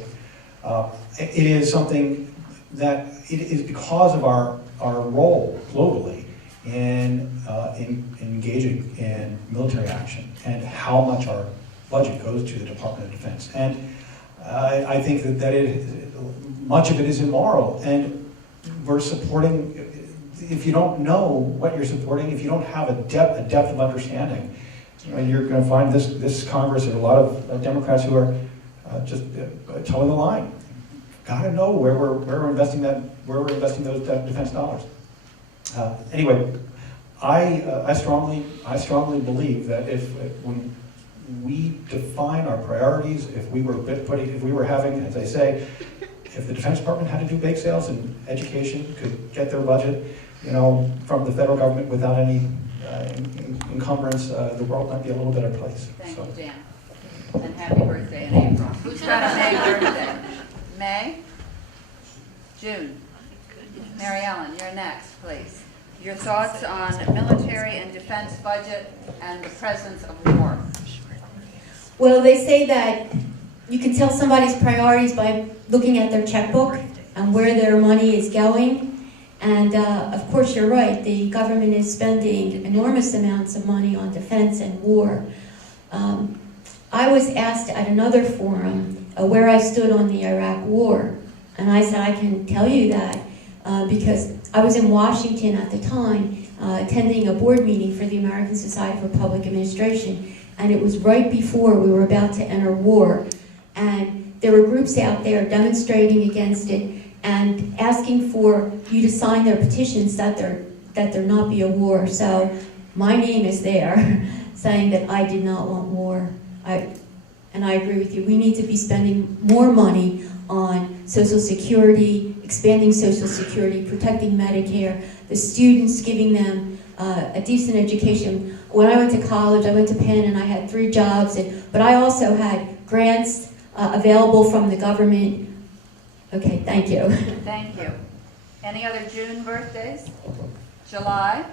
It is something that it is because of our role globally in engaging in military action and how much our budget goes to the Department of Defense. And I think that much of it is immoral, and we're supporting. If you don't know what you're supporting, if you don't have a depth of understanding, you're going to find this Congress and a lot of Democrats who are just towing the line. Got to know where we're investing those defense dollars. Anyway, I strongly believe that when we define our priorities, if we were having, as I say, if the Defense Department had to do bake sales and education could get their budget, from the federal government without any encumbrance, the world might be a little better place. Thank you, Dan. And happy birthday in April. Who's got a May birthday? May? June? Mary Ellen, you're next, please. Your thoughts on military and defense budget and the presence of war. Well, they say that you can tell somebody's priorities by looking at their checkbook and where their money is going. And of course, you're right. The government is spending enormous amounts of money on defense and war. I was asked at another forum where I stood on the Iraq War. And I said, I can tell you that because I was in Washington at the time attending a board meeting for the American Society for Public Administration. And it was right before we were about to enter war. And there were groups out there demonstrating against it and asking for you to sign their petitions that there not be a war. So my name is there saying that I did not want war. And I agree with you. We need to be spending more money on Social Security, expanding Social Security, protecting Medicare, the students, giving them a decent education. When I went to college, I went to Penn and I had 3 jobs, but I also had grants available from the government. Okay, thank you. Thank you. Any other June birthdays? July?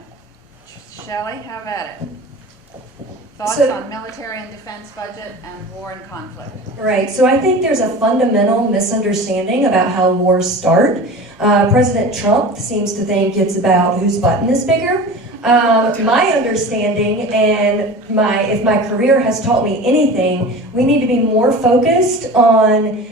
Shelley, how about it? Thoughts So- on military and defense budget and war and conflict? Right, so I think there's a fundamental misunderstanding about how wars start. President Trump seems to think it's about whose button is bigger. My understanding and if my career has taught me anything, we need to be more focused on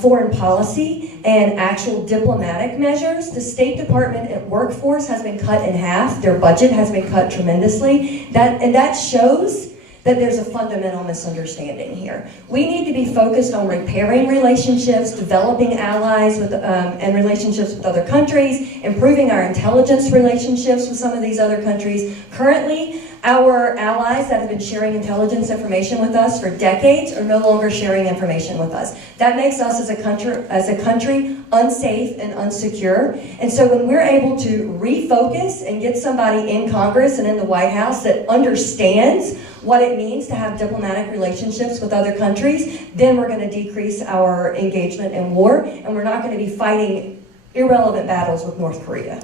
foreign policy and actual diplomatic measures. The State Department and workforce has been cut in half. Their budget has been cut tremendously. That shows that there's a fundamental misunderstanding here. We need to be focused on repairing relationships, developing allies and relationships with other countries, improving our intelligence relationships with some of these other countries. Currently, our allies that have been sharing intelligence information with us for decades are no longer sharing information with us. That makes us as a country unsafe and unsecure. And so when we're able to refocus and get somebody in Congress and in the White House that understands what it means to have diplomatic relationships with other countries, then we're going to decrease our engagement in war, and we're not going to be fighting irrelevant battles with North Korea.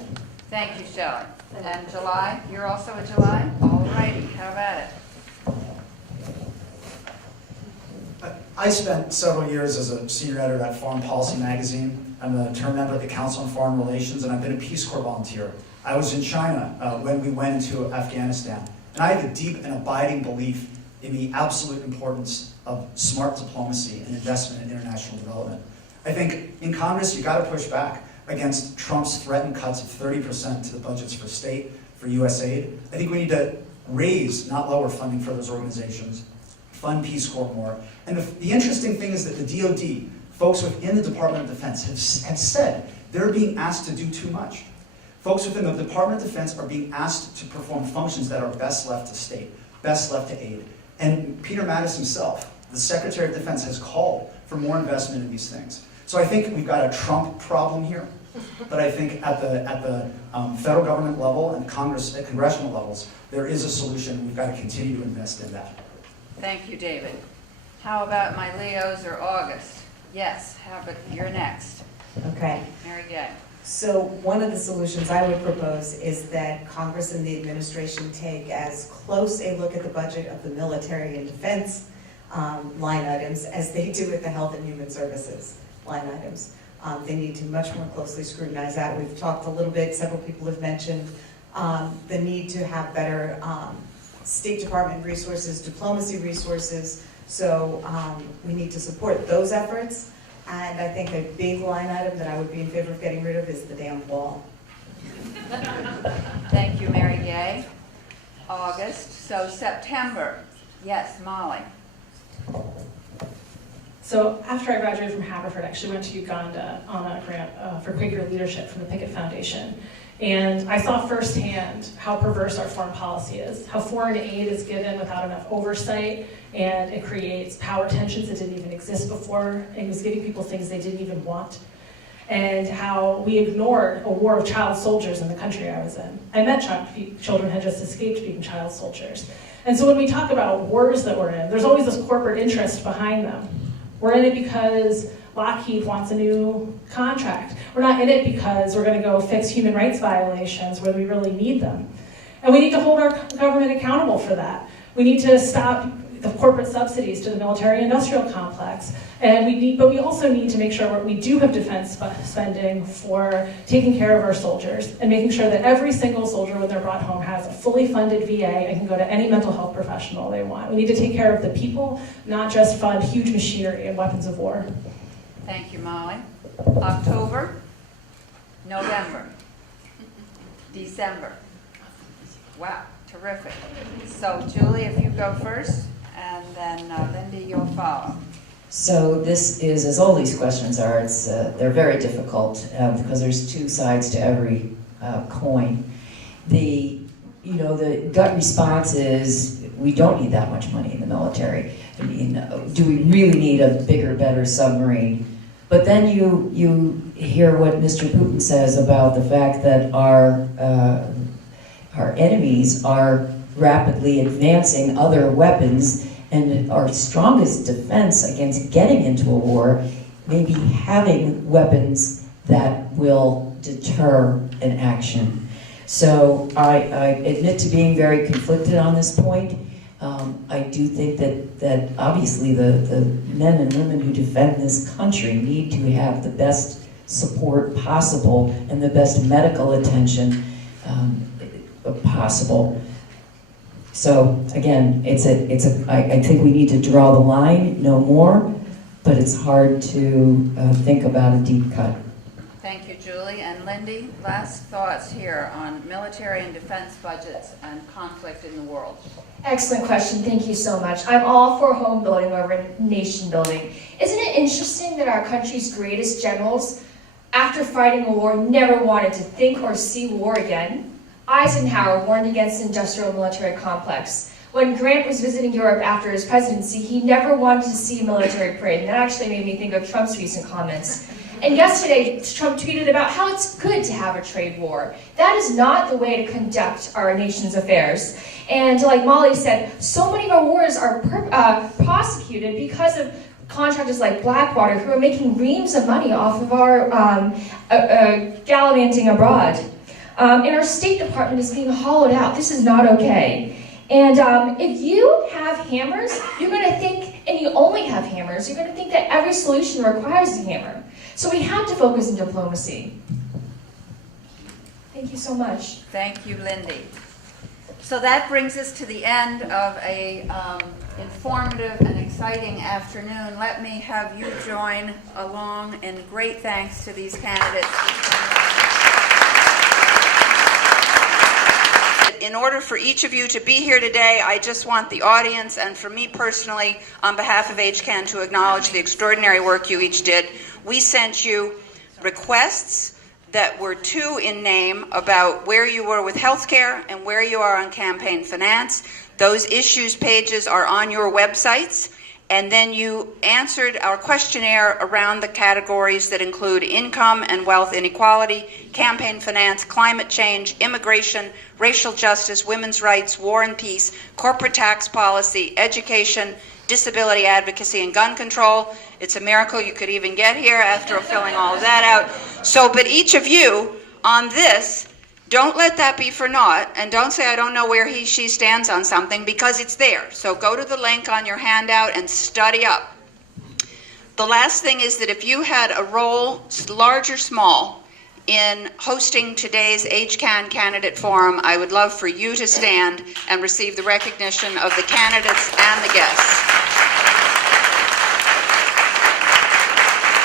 Thank you, Shelley. And July, you're also a July? All righty, how about it? I spent several years as a senior editor at Foreign Policy magazine. I'm a term member of the Council on Foreign Relations, and I've been a Peace Corps volunteer. I was in China when we went into Afghanistan, and I have a deep and abiding belief in the absolute importance of smart diplomacy and investment in international development. I think in Congress, you got to push back against Trump's threatened cuts of 30% to the budgets for state, for USAID. I think we need to raise, not lower, funding for those organizations, fund Peace Corps more. And the interesting thing is that the DoD, folks within the Department of Defense have said they're being asked to do too much. Folks within the Department of Defense are being asked to perform functions that are best left to state, best left to aid. And Peter Mattis himself, the Secretary of Defense, has called for more investment in these things. So I think we've got a Trump problem here. But I think at the federal government level and Congress at congressional levels, there is a solution. We've got to continue to invest in that. Thank you, David. How about my Leos or August? Yes, you're next. Okay. Mary Gay. So one of the solutions I would propose is that Congress and the administration take as close a look at the budget of the military and defense line items as they do at the health and human services line items. They need to much more closely scrutinize that. We've talked a little bit, several people have mentioned the need to have better State Department resources, diplomacy resources. So we need to support those efforts. And I think a big line item that I would be in favor of getting rid of is the damn wall. Thank you, Mary Gay. August. So September. Yes, Molly. So after I graduated from Haverford, I actually went to Uganda on a grant for Quaker leadership from the Pickett Foundation. And I saw firsthand how perverse our foreign policy is, how foreign aid is given without enough oversight, and it creates power tensions that didn't even exist before, and it was giving people things they didn't even want. And how we ignored a war of child soldiers in the country I was in. I met children had just escaped being child soldiers. And so when we talk about wars that we're in, there's always this corporate interest behind them. We're in it because Lockheed wants a new contract. We're not in it because we're going to go fix human rights violations where we really need them. And we need to hold our government accountable for that. We need to stop the corporate subsidies to the military-industrial complex. But we also need to make sure we do have defense spending for taking care of our soldiers and making sure that every single soldier when they're brought home has a fully funded VA and can go to any mental health professional they want. We need to take care of the people, not just fund huge machinery and weapons of war. Thank you, Molly. October, November, December. Wow, terrific. So Julie, if you go first, and then Lindy, you'll follow. So this is, as all these questions are, they're very difficult because there's two sides to every coin. The gut response is we don't need that much money in the military. I mean, do we really need a bigger, better submarine? But then you hear what Mr. Putin says about the fact that our enemies are rapidly advancing other weapons, and our strongest defense against getting into a war may be having weapons that will deter an action. So I admit to being very conflicted on this point. I do think that obviously the men and women who defend this country need to have the best support possible and the best medical attention possible. So again, I think we need to draw the line, no more, but it's hard to think about a deep cut. Thank you, Julie. And Lindy, last thoughts here on military and defense budgets and conflict in the world. Excellent question. Thank you so much. I'm all for home building over nation building. Isn't it interesting that our country's greatest generals, after fighting a war, never wanted to think or see war again? Eisenhower warned against industrial military complex. When Grant was visiting Europe after his presidency, he never wanted to see a military parade, and that actually made me think of Trump's recent comments. And yesterday, Trump tweeted about how it's good to have a trade war. That is not the way to conduct our nation's affairs. And like Molly said, so many of our wars are prosecuted because of contractors like Blackwater who are making reams of money off of our gallivanting abroad. And our State Department is being hollowed out. This is not okay. And if you have hammers, you're going to think, and you only have hammers, you're going to think that every solution requires a hammer. So we have to focus on diplomacy. Thank you so much. Thank you, Lindy. So that brings us to the end of a informative and exciting afternoon. Let me have you join along in great thanks to these candidates. In order for each of you to be here today, I just want the audience and for me personally, on behalf of HCAN, to acknowledge the extraordinary work you each did. We sent you requests that were 2 in name about where you were with healthcare and where you are on campaign finance. Those issues pages are on your websites. And then you answered our questionnaire around the categories that include income and wealth inequality, campaign finance, climate change, immigration, racial justice, women's rights, war and peace, corporate tax policy, education, disability advocacy, and gun control. It's a miracle you could even get here after filling all of that out. So, but each of you on this, don't let that be for naught, and don't say I don't know where he, she stands on something, because it's there. So go to the link on your handout and study up. The last thing is that if you had a role, large or small, in hosting today's HCAN candidate forum, I would love for you to stand and receive the recognition of the candidates and the guests.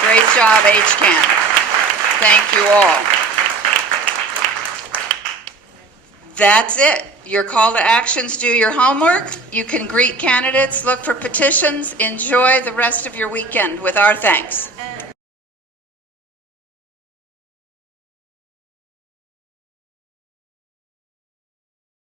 Great job, HCAN. Thank you all. That's it. Your call to actions, do your homework. You can greet candidates, look for petitions. Enjoy the rest of your weekend with our thanks.